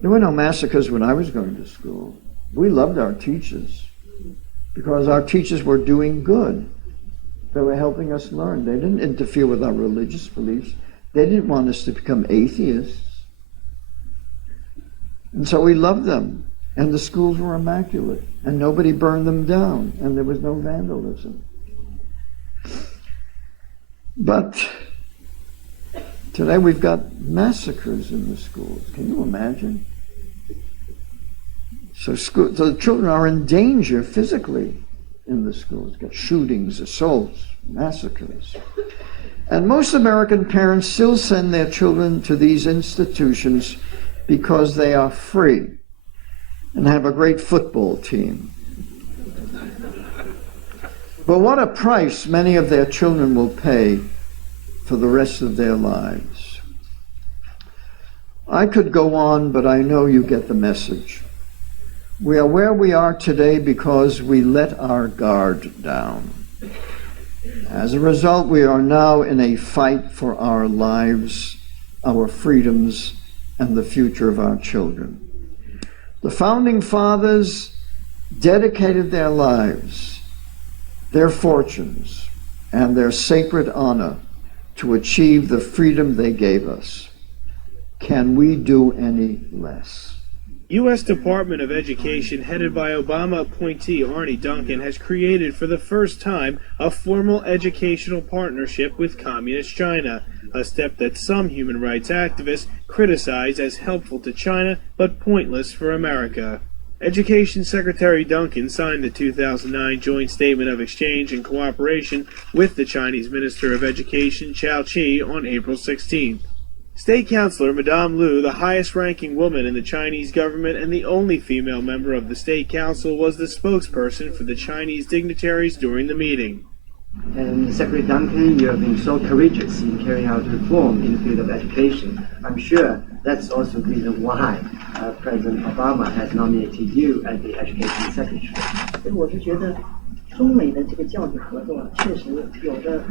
There were no massacres when I was going to school. We loved our teachers because our teachers were doing good. They were helping us learn. They didn't interfere with our religious beliefs. They didn't want us to become atheists. And so we loved them. And the schools were immaculate. And nobody burned them down. And there was no vandalism. But today we've got massacres in the schools. Can you imagine? So the children are in danger physically in the schools. Got shootings, assaults, massacres. And most American parents still send their children to these institutions because they are free and have a great football team. But what a price many of their children will pay for the rest of their lives. I could go on, but I know you get the message. We are where we are today because we let our guard down. As a result, we are now in a fight for our lives, our freedoms, and the future of our children. The Founding Fathers dedicated their lives, their fortunes, and their sacred honor to achieve the freedom they gave us. Can we do any less? U.S. Department of Education, headed by Obama appointee Arne Duncan, has created for the first time a formal educational partnership with Communist China, a step that some human rights activists criticize as helpful to China but pointless for America. Education Secretary Duncan signed the 2009 Joint Statement of Exchange and Cooperation with the Chinese Minister of Education, Chao Chi, on April 16th. State Councilor Madame Liu, the highest-ranking woman in the Chinese government and the only female member of the State Council, was the spokesperson for the Chinese dignitaries during the meeting. And Secretary Duncan, you have been so courageous in carrying out reform in the field of education. I'm sure that's also the reason why President Obama has nominated you as the Education Secretary. 所以我是觉得中美的这个教育合作确实有着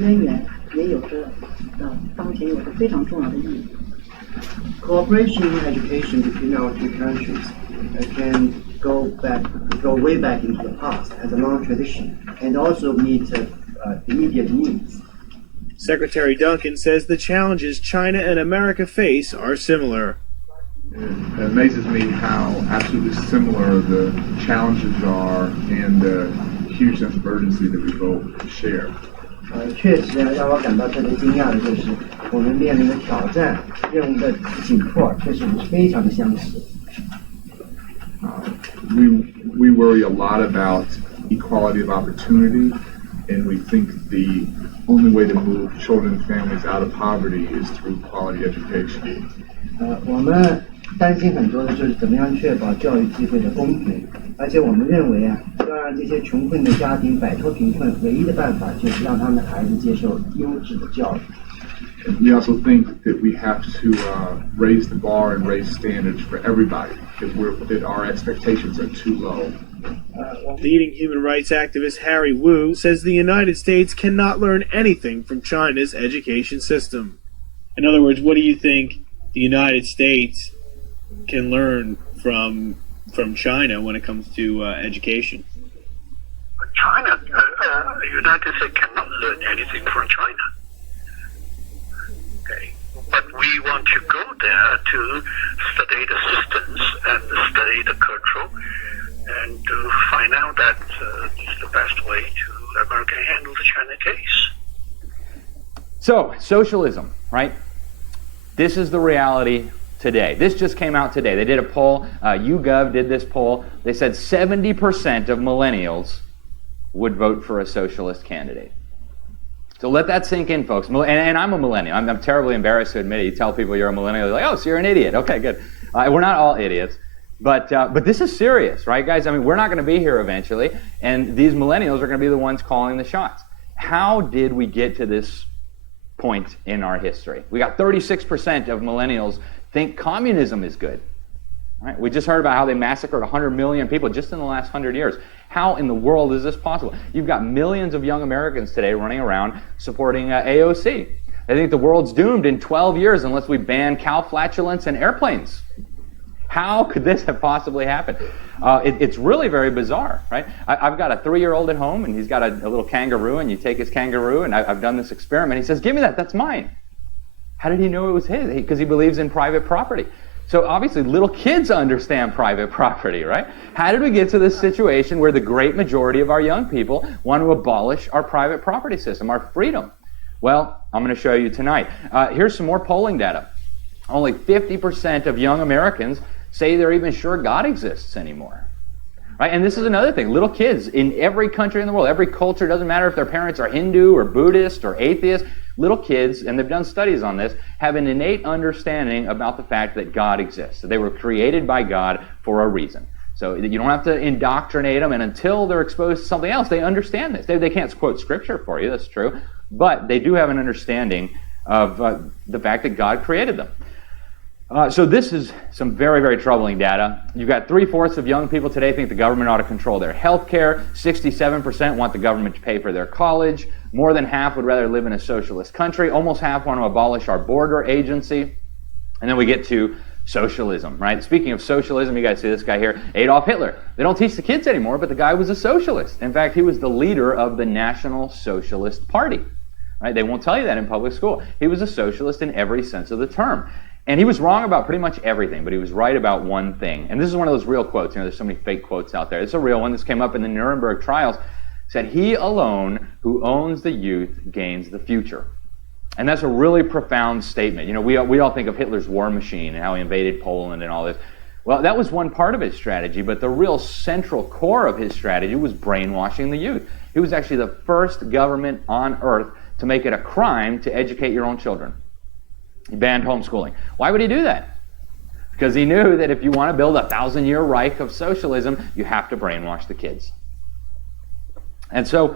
渊源，也有着当前有着非常重要的意义。 Cooperation in education between our two countries can go way back into the past, has a long tradition, and also meet immediate needs. Secretary Duncan says the challenges China and America face are similar. It amazes me how absolutely similar the challenges are and the huge sense of urgency that we both share. 确实让我感到特别惊讶的就是，我们面临的挑战、任务的紧迫，确实是非常的相似。We worry a lot about equality of opportunity, and we think the only way to move children and families out of poverty is through quality education. 我们担心很多的就是怎么样确保教育机会的公平，而且我们认为要让这些穷困的家庭摆脱贫困，唯一的办法就是让他们的孩子接受优质的教育。We also think that we have to raise the bar and raise standards for everybody that our expectations are too low. Leading human rights activist Harry Wu says the United States cannot learn anything from China's education system. In other words, what do you think the United States can learn from China when it comes to education? United States cannot learn anything from China. Okay, but we want to go there to study the systems and study the culture, and to find out that it's the best way to America handle the China case. So, socialism, right? This is the reality today. This just came out today. They did a poll. YouGov did this poll. They said 70% of millennials would vote for a socialist candidate. So let that sink in, folks. And I'm a millennial. I'm terribly embarrassed to admit it. You tell people you're a millennial, they're like, oh, so you're an idiot. Okay, good. We're not all idiots. But this is serious, right, guys? I mean, we're not going to be here eventually, and these millennials are going to be the ones calling the shots. How did we get to this point in our history? We got 36% of millennials think communism is good. Right? We just heard about how they massacred 100 million people just in the last 100 years. How in the world is this possible? You've got millions of young Americans today running around supporting AOC. They think the world's doomed in 12 years unless we ban cow flatulence and airplanes. How could this have possibly happened? It's really very bizarre, right? I've got a 3-year-old at home, and he's got a little kangaroo, and you take his kangaroo, and I've done this experiment. He says, give me that, that's mine. How did he know it was his? Because he believes in private property. So obviously little kids understand private property, right? How did we get to this situation where the great majority of our young people want to abolish our private property system, our freedom? Well, I'm going to show you tonight. Here's some more polling data. Only 50% of young Americans say they're even sure God exists anymore. Right? And this is another thing. Little kids in every country in the world, every culture, doesn't matter if their parents are Hindu or Buddhist or atheist, little kids, and they've done studies on this, have an innate understanding about the fact that God exists. So they were created by God for a reason. So you don't have to indoctrinate them, and until they're exposed to something else, they understand this. They can't quote scripture for you, that's true, but they do have an understanding of the fact that God created them. So this is some very, very troubling data. You've got 3/4 of young people today think the government ought to control their health care. 67% want the government to pay for their college. More than half would rather live in a socialist country. Almost half want to abolish our border agency. And then we get to socialism, right? Speaking of socialism, you guys see this guy here, Adolf Hitler. They don't teach the kids anymore, but the guy was a socialist. In fact, he was the leader of the National Socialist Party. Right? They won't tell you that in public school. He was a socialist in every sense of the term. And he was wrong about pretty much everything, but he was right about one thing. And this is one of those real quotes. You know, there's so many fake quotes out there. It's a real one. This came up in the Nuremberg trials. It said, he alone who owns the youth gains the future. And that's a really profound statement. You know, we all think of Hitler's war machine and how he invaded Poland and all this. Well, that was one part of his strategy, but the real central core of his strategy was brainwashing the youth. He was actually the first government on earth to make it a crime to educate your own children. He banned homeschooling. Why would he do that? Because he knew that if you want to build a 1,000-year Reich of socialism, you have to brainwash the kids. And so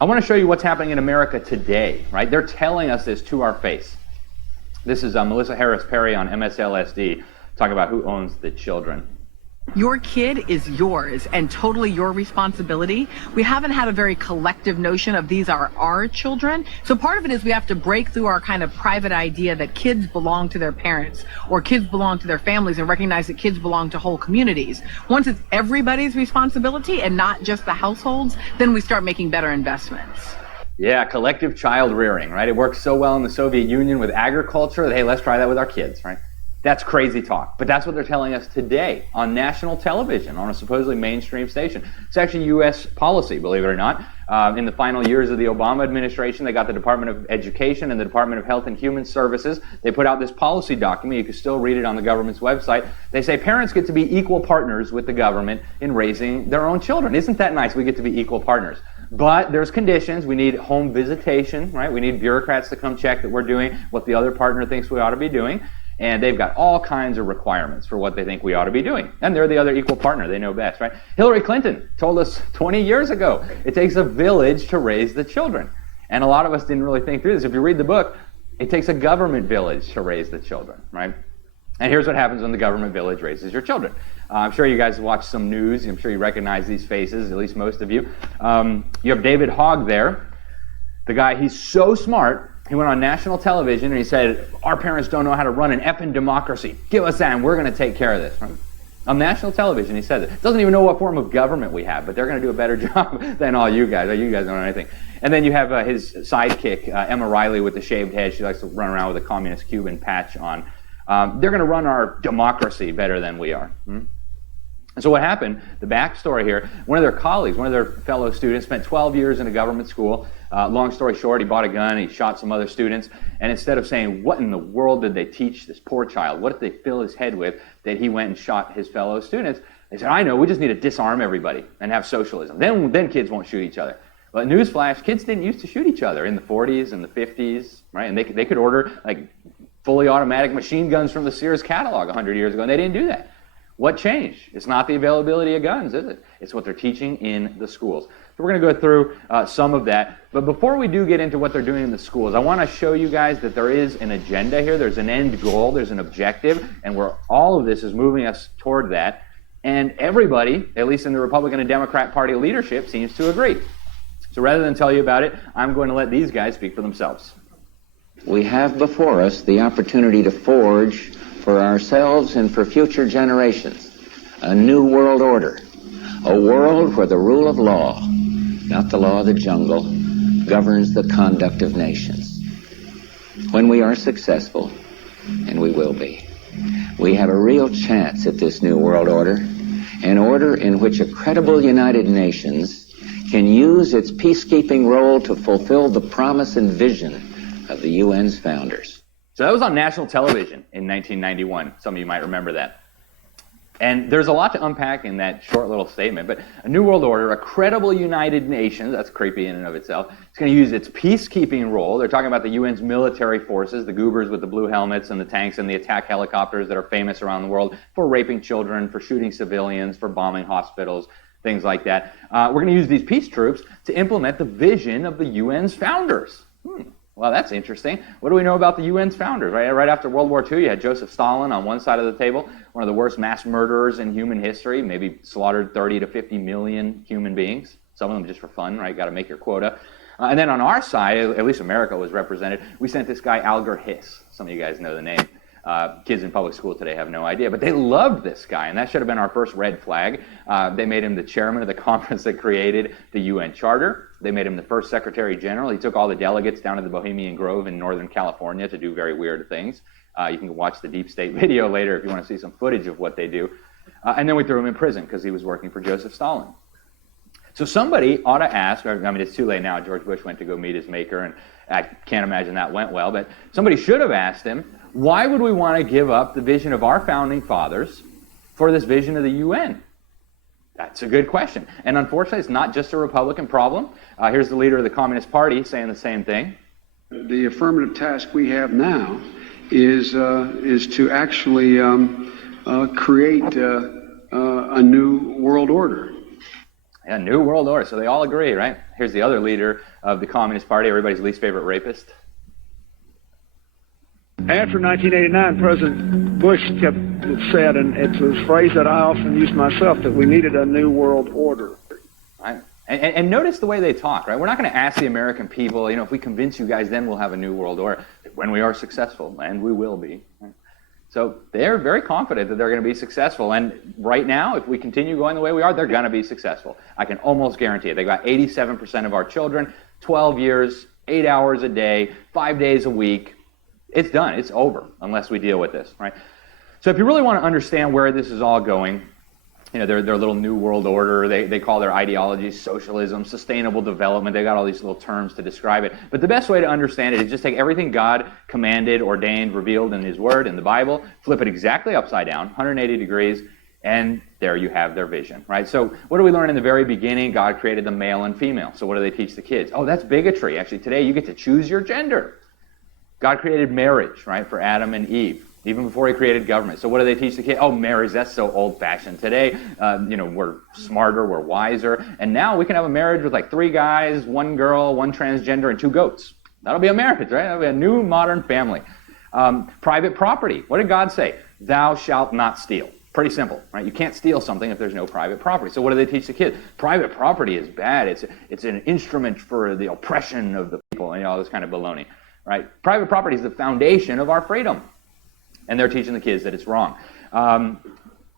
I want to show you what's happening in America today, right? They're telling us this to our face. This is Melissa Harris Perry on MSLSD talking about who owns the children. Your kid is yours and totally your responsibility. We haven't had a very collective notion of these are our children. So part of it is we have to break through our kind of private idea that kids belong to their parents or kids belong to their families and recognize that kids belong to whole communities. Once it's everybody's responsibility and not just the households, then we start making better investments. Yeah, collective child rearing, right? It worked so well in the Soviet Union with agriculture that, hey, let's try that with our kids, right? That's crazy talk. But that's what they're telling us today on national television, on a supposedly mainstream station. It's actually U.S. policy, believe it or not. In the final years of the Obama administration, they got the Department of Education and the Department of Health and Human Services. They put out this policy document. You can still read it on the government's website. They say parents get to be equal partners with the government in raising their own children. Isn't that nice? We get to be equal partners. But there's conditions. We need home visitation, right? We need bureaucrats to come check that we're doing what the other partner thinks we ought to be doing. And they've got all kinds of requirements for what they think we ought to be doing. And they're the other equal partner. They know best, right? Hillary Clinton told us 20 years ago, it takes a village to raise the children. And a lot of us didn't really think through this. If you read the book, it takes a government village to raise the children, right? And here's what happens when the government village raises your children. I'm sure you guys watch some news. I'm sure you recognize these faces, at least most of you. You have David Hogg there. The guy, he's so smart. He went on national television and he said, our parents don't know how to run an effing democracy. Give us that and we're going to take care of this. Right? On national television, he says it. Doesn't even know what form of government we have, but they're going to do a better job than all you guys. You guys don't know anything. And then you have his sidekick, Emma Riley, with the shaved head. She likes to run around with a communist Cuban patch on. They're going to run our democracy better than we are. And so what happened, the backstory here, one of their colleagues, one of their fellow students, spent 12 years in a government school. Long story short, he bought a gun, he shot some other students, and instead of saying, what in the world did they teach this poor child? What did they fill his head with that he went and shot his fellow students? They said, I know, we just need to disarm everybody and have socialism. Then kids won't shoot each other. But newsflash, kids didn't used to shoot each other in the 40s and the 50s, right? And they could order like fully automatic machine guns from the Sears catalog 100 years ago, and they didn't do that. What changed? It's not the availability of guns, is it? It's what they're teaching in the schools. So we're going to go through some of that. But before we do get into what they're doing in the schools, I want to show you guys that there is an agenda here. There's an end goal. There's an objective. And where all of this is moving us toward that. And everybody, at least in the Republican and Democrat Party leadership, seems to agree. So rather than tell you about it, I'm going to let these guys speak for themselves. We have before us the opportunity to forge for ourselves and for future generations a new world order, a world where the rule of law, not the law of the jungle, governs the conduct of nations. When we are successful, and we will be, we have a real chance at this new world order, an order in which a credible United Nations can use its peacekeeping role to fulfill the promise and vision of the UN's founders. So that was on national television in 1991. Some of you might remember that. And there's a lot to unpack in that short little statement. But a new world order, a credible United Nations, that's creepy in and of itself. It's going to use its peacekeeping role. They're talking about the UN's military forces, the goobers with the blue helmets and the tanks and the attack helicopters that are famous around the world for raping children, for shooting civilians, for bombing hospitals, things like that. We're going to use these peace troops to implement the vision of the UN's founders. Well, that's interesting. What do we know about the UN's founders? Right after World War II, you had Joseph Stalin on one side of the table, one of the worst mass murderers in human history, maybe slaughtered 30 to 50 million human beings, some of them just for fun, right? Got to make your quota. And then on our side, at least America was represented, we sent this guy Alger Hiss. Some of you guys know the name. Kids in public school today have no idea, but they loved this guy, and that should have been our first red flag. They made him the chairman of the conference that created the UN Charter. They made him the first Secretary General. He took all the delegates down to the Bohemian Grove in Northern California to do very weird things. You can watch the Deep State video later if you want to see some footage of what they do. And then we threw him in prison because he was working for Joseph Stalin. So somebody ought to ask, I mean, it's too late now. George Bush went to go meet his maker, and I can't imagine that went well, but somebody should have asked him, why would we want to give up the vision of our founding fathers for this vision of the UN? That's a good question. And unfortunately, it's not just a Republican problem. Here's the leader of the Communist Party saying the same thing. The affirmative task we have now is to actually create a new world order. A new world order. So they all agree, right? Here's the other leader of the Communist Party, everybody's least favorite rapist. After 1989, President Bush said, and it's a phrase that I often use myself, that we needed a new world order. Right. And notice the way they talk, right? We're not going to ask the American people, if we convince you guys, then we'll have a new world order. When we are successful, and we will be. Right? So they're very confident that they're going to be successful. And right now, if we continue going the way we are, they're going to be successful. I can almost guarantee it. They've got 87% of our children, 12 years, 8 hours a day, 5 days a week. It's done. It's over unless we deal with this, right? So if you really want to understand where this is all going, their little new world order, they call their ideology socialism, sustainable development. They got all these little terms to describe it. But the best way to understand it is just take everything God commanded, ordained, revealed in His Word, in the Bible, flip it exactly upside down, 180 degrees, and there you have their vision, right? So what do we learn in the very beginning? God created the male and female. So what do they teach the kids? Oh, that's bigotry. Actually, today you get to choose your gender. God created marriage, right, for Adam and Eve, even before He created government. So what do they teach the kids? Oh, marriage, that's so old-fashioned. Today, we're smarter, we're wiser, and now we can have a marriage with like 3 guys, 1 girl, 1 transgender, and 2 goats. That'll be a marriage, right? That'll be a new modern family. Private property. What did God say? Thou shalt not steal. Pretty simple, right? You can't steal something if there's no private property. So what do they teach the kids? Private property is bad. It's an instrument for the oppression of the people, and all this kind of baloney, right? Private property is the foundation of our freedom. And they're teaching the kids that it's wrong.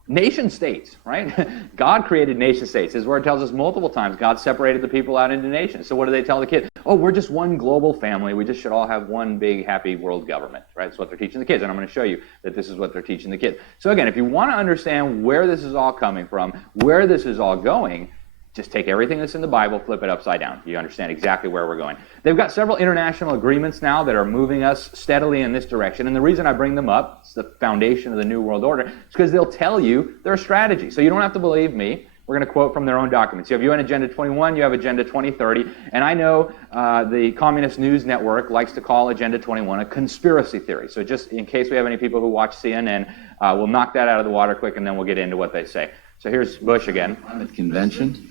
Nation states, right? God created nation states. His Word tells us multiple times God separated the people out into nations. So what do they tell the kids? Oh, we're just one global family. We just should all have one big, happy world government, right? That's what they're teaching the kids. And I'm going to show you that this is what they're teaching the kids. So again, if you want to understand where this is all coming from, where this is all going, just take everything that's in the Bible, flip it upside down. You understand exactly where we're going. They've got several international agreements now that are moving us steadily in this direction. And the reason I bring them up, it's the foundation of the New World Order, is because they'll tell you their strategy. So you don't have to believe me. We're going to quote from their own documents. You have UN Agenda 21, you have Agenda 2030. And I know the Communist News Network likes to call Agenda 21 a conspiracy theory. So just in case we have any people who watch CNN, we'll knock that out of the water quick and then we'll get into what they say. So here's Bush again. Climate Convention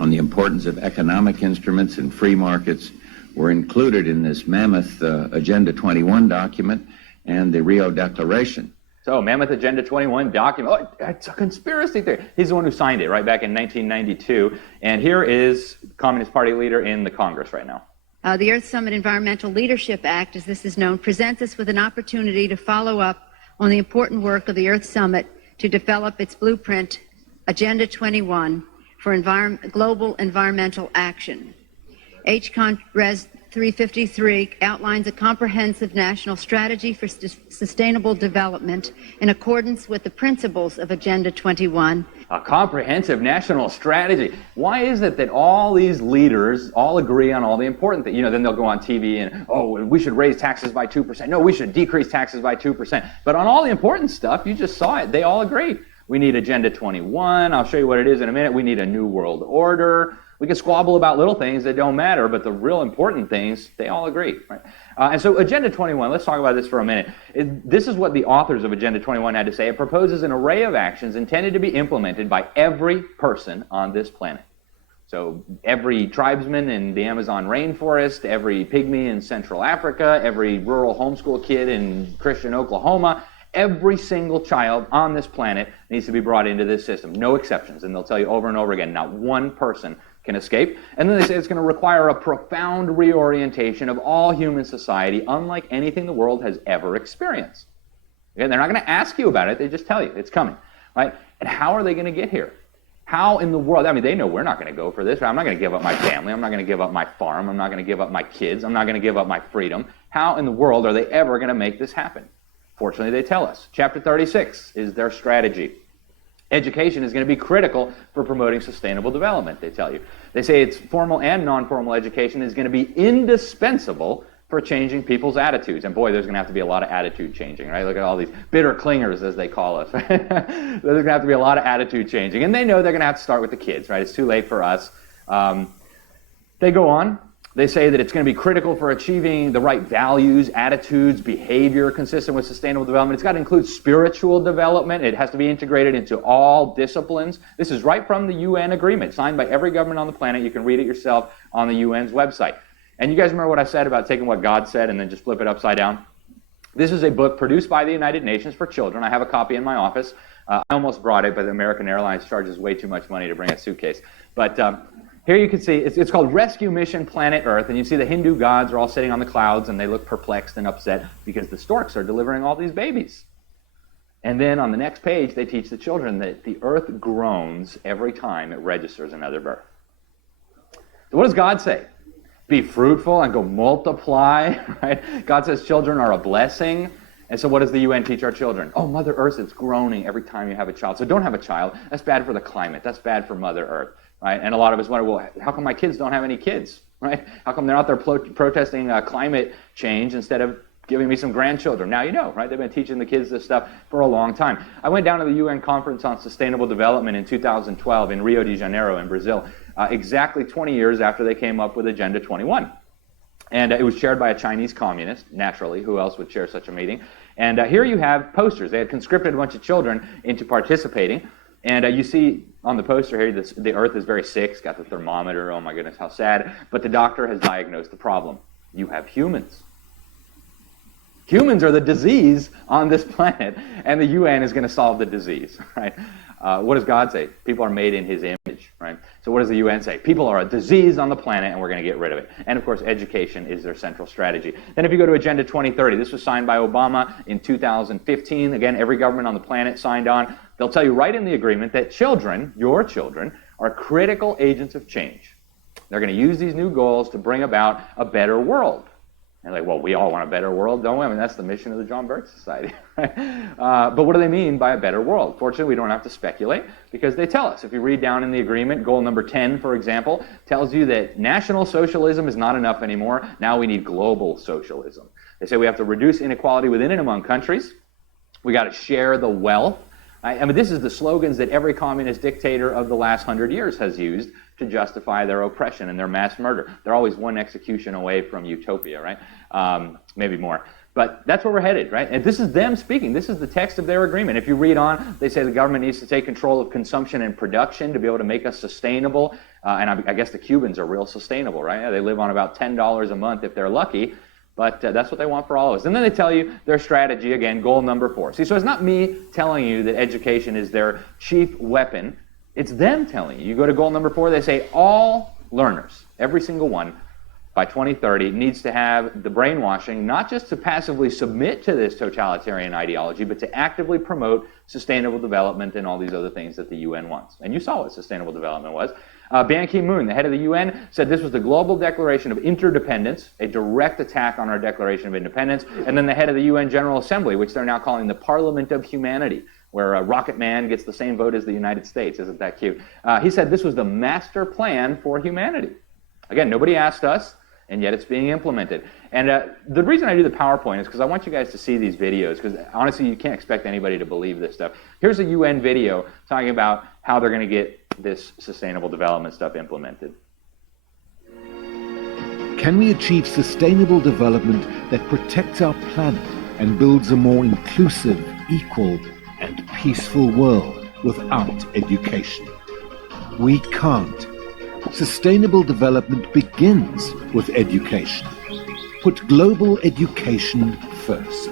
on the importance of economic instruments and free markets were included in this mammoth Agenda 21 document and the Rio Declaration. So, Mammoth Agenda 21 document. Oh, it's a conspiracy theory. He's the one who signed it right back in 1992. And here is Communist Party leader in the Congress right now. The Earth Summit Environmental Leadership Act, as this is known, presents us with an opportunity to follow up on the important work of the Earth Summit to develop its blueprint, Agenda 21, for global environmental action. HCON Res 353 outlines a comprehensive national strategy for sustainable development in accordance with the principles of Agenda 21. A comprehensive national strategy. Why is it that all these leaders all agree on all the important things? Then they'll go on TV and, oh, we should raise taxes by 2%. No, we should decrease taxes by 2%. But on all the important stuff, you just saw it, they all agree. We need Agenda 21. I'll show you what it is in a minute. We need a new world order. We can squabble about little things that don't matter, but the real important things, they all agree, right? And so Agenda 21, let's talk about this for a minute. This is what the authors of Agenda 21 had to say. It proposes an array of actions intended to be implemented by every person on this planet. So every tribesman in the Amazon rainforest, every pygmy in Central Africa, every rural homeschool kid in Christian Oklahoma, every single child on this planet needs to be brought into this system. No exceptions. And they'll tell you over and over again, not one person can escape. And then they say it's going to require a profound reorientation of all human society, unlike anything the world has ever experienced. Okay? They're not going to ask you about it. They just tell you it's coming. Right? And how are they going to get here? How in the world? I mean, they know we're not going to go for this. I'm not going to give up my family. I'm not going to give up my farm. I'm not going to give up my kids. I'm not going to give up my freedom. How in the world are they ever going to make this happen? Fortunately, they tell us. Chapter 36 is their strategy. Education is going to be critical for promoting sustainable development, they tell you. They say it's formal and non-formal education is going to be indispensable for changing people's attitudes. And boy, there's going to have to be a lot of attitude changing, right? Look at all these bitter clingers, as they call us. There's going to have to be a lot of attitude changing. And they know they're going to have to start with the kids, right? It's too late for us. They go on. They say that it's going to be critical for achieving the right values, attitudes, behavior consistent with sustainable development. It's got to include spiritual development. It has to be integrated into all disciplines. This is right from the UN agreement, signed by every government on the planet. You can read it yourself on the UN's website. And you guys remember what I said about taking what God said and then just flip it upside down? This is a book produced by the United Nations for children. I have a copy in my office. I almost brought it, but American Airlines charges way too much money to bring a suitcase. But here you can see, it's called Rescue Mission Planet Earth, and you see the Hindu gods are all sitting on the clouds, and they look perplexed and upset because the storks are delivering all these babies. And then on the next page, they teach the children that the earth groans every time it registers another birth. So what does God say? Be fruitful and go multiply, right? God says children are a blessing. And so what does the UN teach our children? Oh, Mother Earth is groaning every time you have a child. So don't have a child. That's bad for the climate. That's bad for Mother Earth, right? And a lot of us wonder, well, how come my kids don't have any kids, right? How come they're out there protesting climate change instead of giving me some grandchildren? Now you know, right? They've been teaching the kids this stuff for a long time. I went down to the UN Conference on Sustainable Development in 2012 in Rio de Janeiro in Brazil, exactly 20 years after they came up with Agenda 21. And it was chaired by a Chinese communist, naturally. Who else would chair such a meeting? And here you have posters. They had conscripted a bunch of children into participating. And you see on the poster here, the Earth is very sick. It's got the thermometer. Oh my goodness, how sad. But the doctor has diagnosed the problem. You have humans. Humans are the disease on this planet, and the UN is going to solve the disease, right? What does God say? People are made in His image, right? So what does the UN say? People are a disease on the planet, and we're going to get rid of it. And of course, education is their central strategy. Then if you go to Agenda 2030, this was signed by Obama in 2015. Again, every government on the planet signed on. They'll tell you right in the agreement that children, your children, are critical agents of change. They're going to use these new goals to bring about a better world. And like, well, we all want a better world, don't we? I mean, that's the mission of the John Birch Society, right? But what do they mean by a better world? Fortunately, we don't have to speculate because they tell us. If you read down in the agreement, goal number 10, for example, tells you that national socialism is not enough anymore. Now we need global socialism. They say we have to reduce inequality within and among countries. We got to share the wealth. I mean, this is the slogans that every communist dictator of the last 100 years has used to justify their oppression and their mass murder. They're always one execution away from utopia, right? Maybe more. But that's where we're headed, right? And this is them speaking. This is the text of their agreement. If you read on, they say the government needs to take control of consumption and production to be able to make us sustainable. And I guess the Cubans are real sustainable, right? They live on about $10 a month if they're lucky. But that's what they want for all of us. And then they tell you their strategy, again, goal number 4. See, so it's not me telling you that education is their chief weapon. It's them telling you. You go to goal number 4, they say all learners, every single one, by 2030 needs to have the brainwashing, not just to passively submit to this totalitarian ideology, but to actively promote sustainable development and all these other things that the UN wants. And you saw what sustainable development was. Ban Ki-moon, the head of the UN, said this was the Global Declaration of Interdependence, a direct attack on our Declaration of Independence. And then the head of the UN General Assembly, which they're now calling the Parliament of Humanity, where Rocket Man gets the same vote as the United States. Isn't that cute? He said this was the master plan for humanity. Again, nobody asked us, and yet it's being implemented. And the reason I do the PowerPoint is because I want you guys to see these videos, because honestly, you can't expect anybody to believe this stuff. Here's a UN video talking about how they're going to get this sustainable development stuff implemented. Can we achieve sustainable development that protects our planet and builds a more inclusive, equal, and peaceful world without education? We can't. Sustainable development begins with education. Put global education first.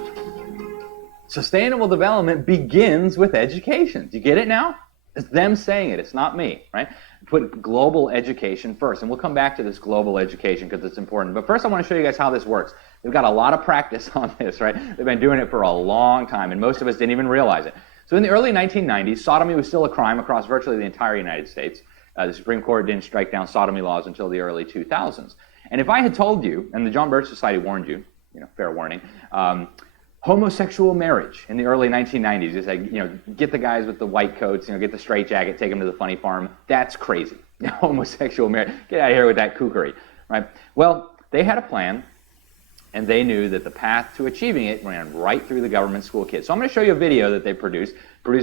Sustainable development begins with education. Do you get it now? It's them saying it. It's not me, right? Put global education first. And we'll come back to this global education because it's important. But first I want to show you guys how this works. They've got a lot of practice on this, right? They've been doing it for a long time, and most of us didn't even realize it. So in the early 1990s, sodomy was still a crime across virtually the entire United States. The Supreme Court didn't strike down sodomy laws until the early 2000s. And if I had told you, and the John Birch Society warned you, fair warning, homosexual marriage in the early 1990s, it's like, get the guys with the white coats, get the straight jacket, take them to the funny farm. That's crazy. Homosexual marriage. Get out of here with that kookery, right? Well, they had a plan, and they knew that the path to achieving it ran right through the government school kids. So I'm going to show you a video that they produced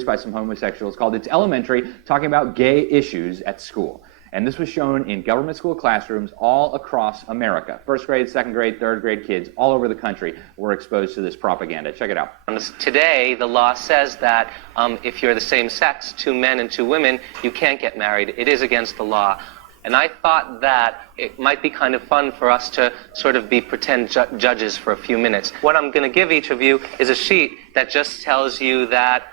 by some homosexuals called It's Elementary, talking about gay issues at school. And this was shown in government school classrooms all across America. First grade, second grade, third grade kids all over the country were exposed to this propaganda. Check it out. Today, the law says that if you're the same sex, 2 men and 2 women, you can't get married. It is against the law. And I thought that it might be kind of fun for us to sort of be pretend judges for a few minutes. What I'm going to give each of you is a sheet that just tells you that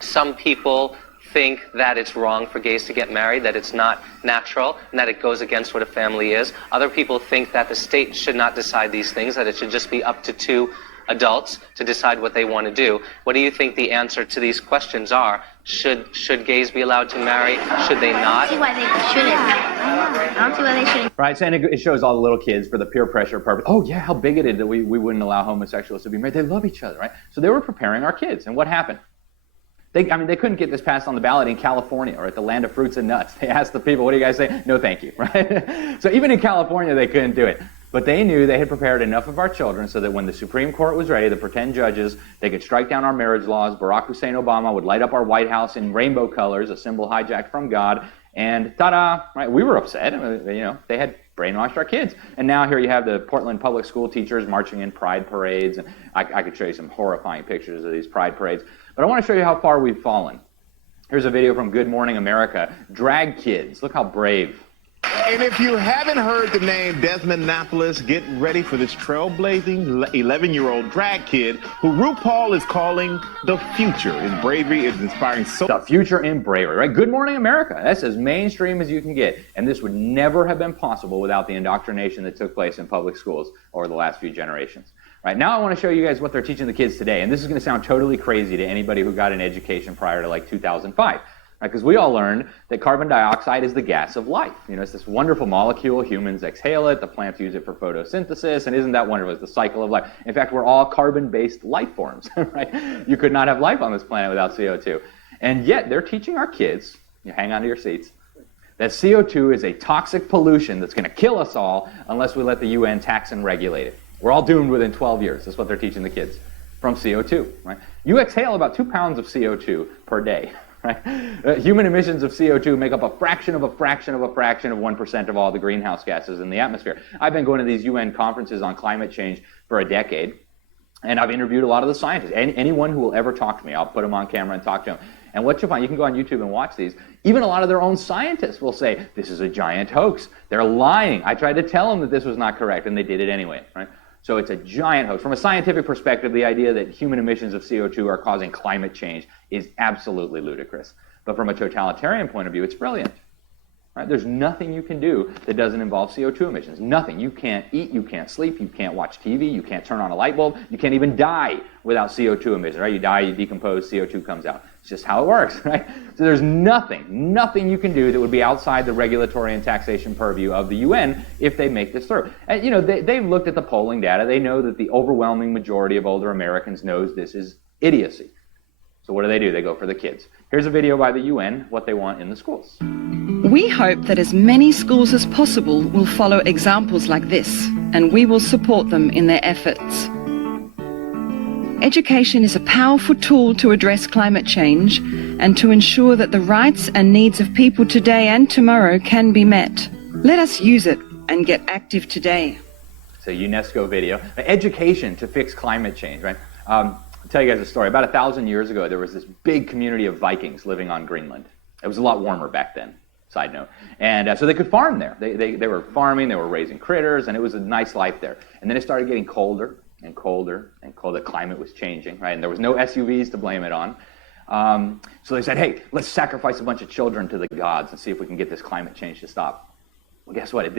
some people think that it's wrong for gays to get married, that it's not natural, and that it goes against what a family is. Other people think that the state should not decide these things, that it should just be up to 2 adults to decide what they want to do. What do you think the answer to these questions are? Should gays be allowed to marry? Should they not? I don't see why they shouldn't. I don't see why they shouldn't. Right, so, and it shows all the little kids for the peer pressure purpose. Oh yeah, how bigoted that we wouldn't allow homosexuals to be married. They love each other, right? So they were preparing our kids, and what happened? They couldn't get this passed on the ballot in California, or at the land of fruits and nuts. They asked the people, what do you guys say? No, thank you, right? So even in California, they couldn't do it. But they knew they had prepared enough of our children so that when the Supreme Court was ready, the pretend judges, they could strike down our marriage laws. Barack Hussein Obama would light up our White House in rainbow colors, a symbol hijacked from God, and ta-da, right? We were upset. They had brainwashed our kids. And now here you have the Portland public school teachers marching in pride parades. And I could show you some horrifying pictures of these pride parades. But I want to show you how far we've fallen. Here's a video from Good Morning America. Drag kids. Look how brave. And if you haven't heard the name Desmond Napoles, get ready for this trailblazing 11-year-old drag kid who RuPaul is calling the future. His bravery is inspiring so... The future in bravery, right? Good Morning America. That's as mainstream as you can get. And this would never have been possible without the indoctrination that took place in public schools over the last few generations. Right, now I want to show you guys what they're teaching the kids today. And this is going to sound totally crazy to anybody who got an education prior to like 2005. Because we all learned that carbon dioxide is the gas of life. It's this wonderful molecule. Humans exhale it. The plants use it for photosynthesis. And isn't that wonderful? It's the cycle of life. In fact, we're all carbon-based life forms, right? You could not have life on this planet without CO2. And yet they're teaching our kids, you hang on to your seats, that CO2 is a toxic pollution that's going to kill us all unless we let the UN tax and regulate it. We're all doomed within 12 years. That's what they're teaching the kids from CO2, right? You exhale about 2 pounds of CO2 per day. Right? Human emissions of CO2 make up a fraction of 1% of all the greenhouse gases in the atmosphere. I've been going to these UN conferences on climate change for a decade, and I've interviewed a lot of the scientists. Anyone who will ever talk to me, I'll put them on camera and talk to them. And what you'll find, you can go on YouTube and watch these, even a lot of their own scientists will say, this is a giant hoax. They're lying. I tried to tell them that this was not correct, and they did it anyway. Right? So it's a giant hoax. From a scientific perspective, the idea that human emissions of CO2 are causing climate change is absolutely ludicrous. But from a totalitarian point of view, it's brilliant. Right? There's nothing you can do that doesn't involve CO2 emissions. Nothing. You can't eat, you can't sleep, you can't watch TV, you can't turn on a light bulb, you can't even die without CO2 emissions. Right? You die, you decompose, CO2 comes out. It's just how it works. Right? So there's nothing you can do that would be outside the regulatory and taxation purview of the UN if they make this through. And they've looked at the polling data. They know that the overwhelming majority of older Americans knows this is idiocy. So what do? They go for the kids. Here's a video by the UN, what they want in the schools. We hope that as many schools as possible will follow examples like this, and we will support them in their efforts. Education is a powerful tool to address climate change and to ensure that the rights and needs of people today and tomorrow can be met. Let us use it and get active today. It's a UNESCO video. Education to fix climate change, right? I'll tell you guys a story. About 1,000 years ago, there was this big community of Vikings living on Greenland. It was a lot warmer back then, side note. And so they could farm there. They were farming, they were raising critters, and it was a nice life there. And then it started getting colder and colder and colder. The climate was changing, right? And there was no SUVs to blame it on. So they said, hey, let's sacrifice a bunch of children to the gods and see if we can get this climate change to stop. Well, guess what? It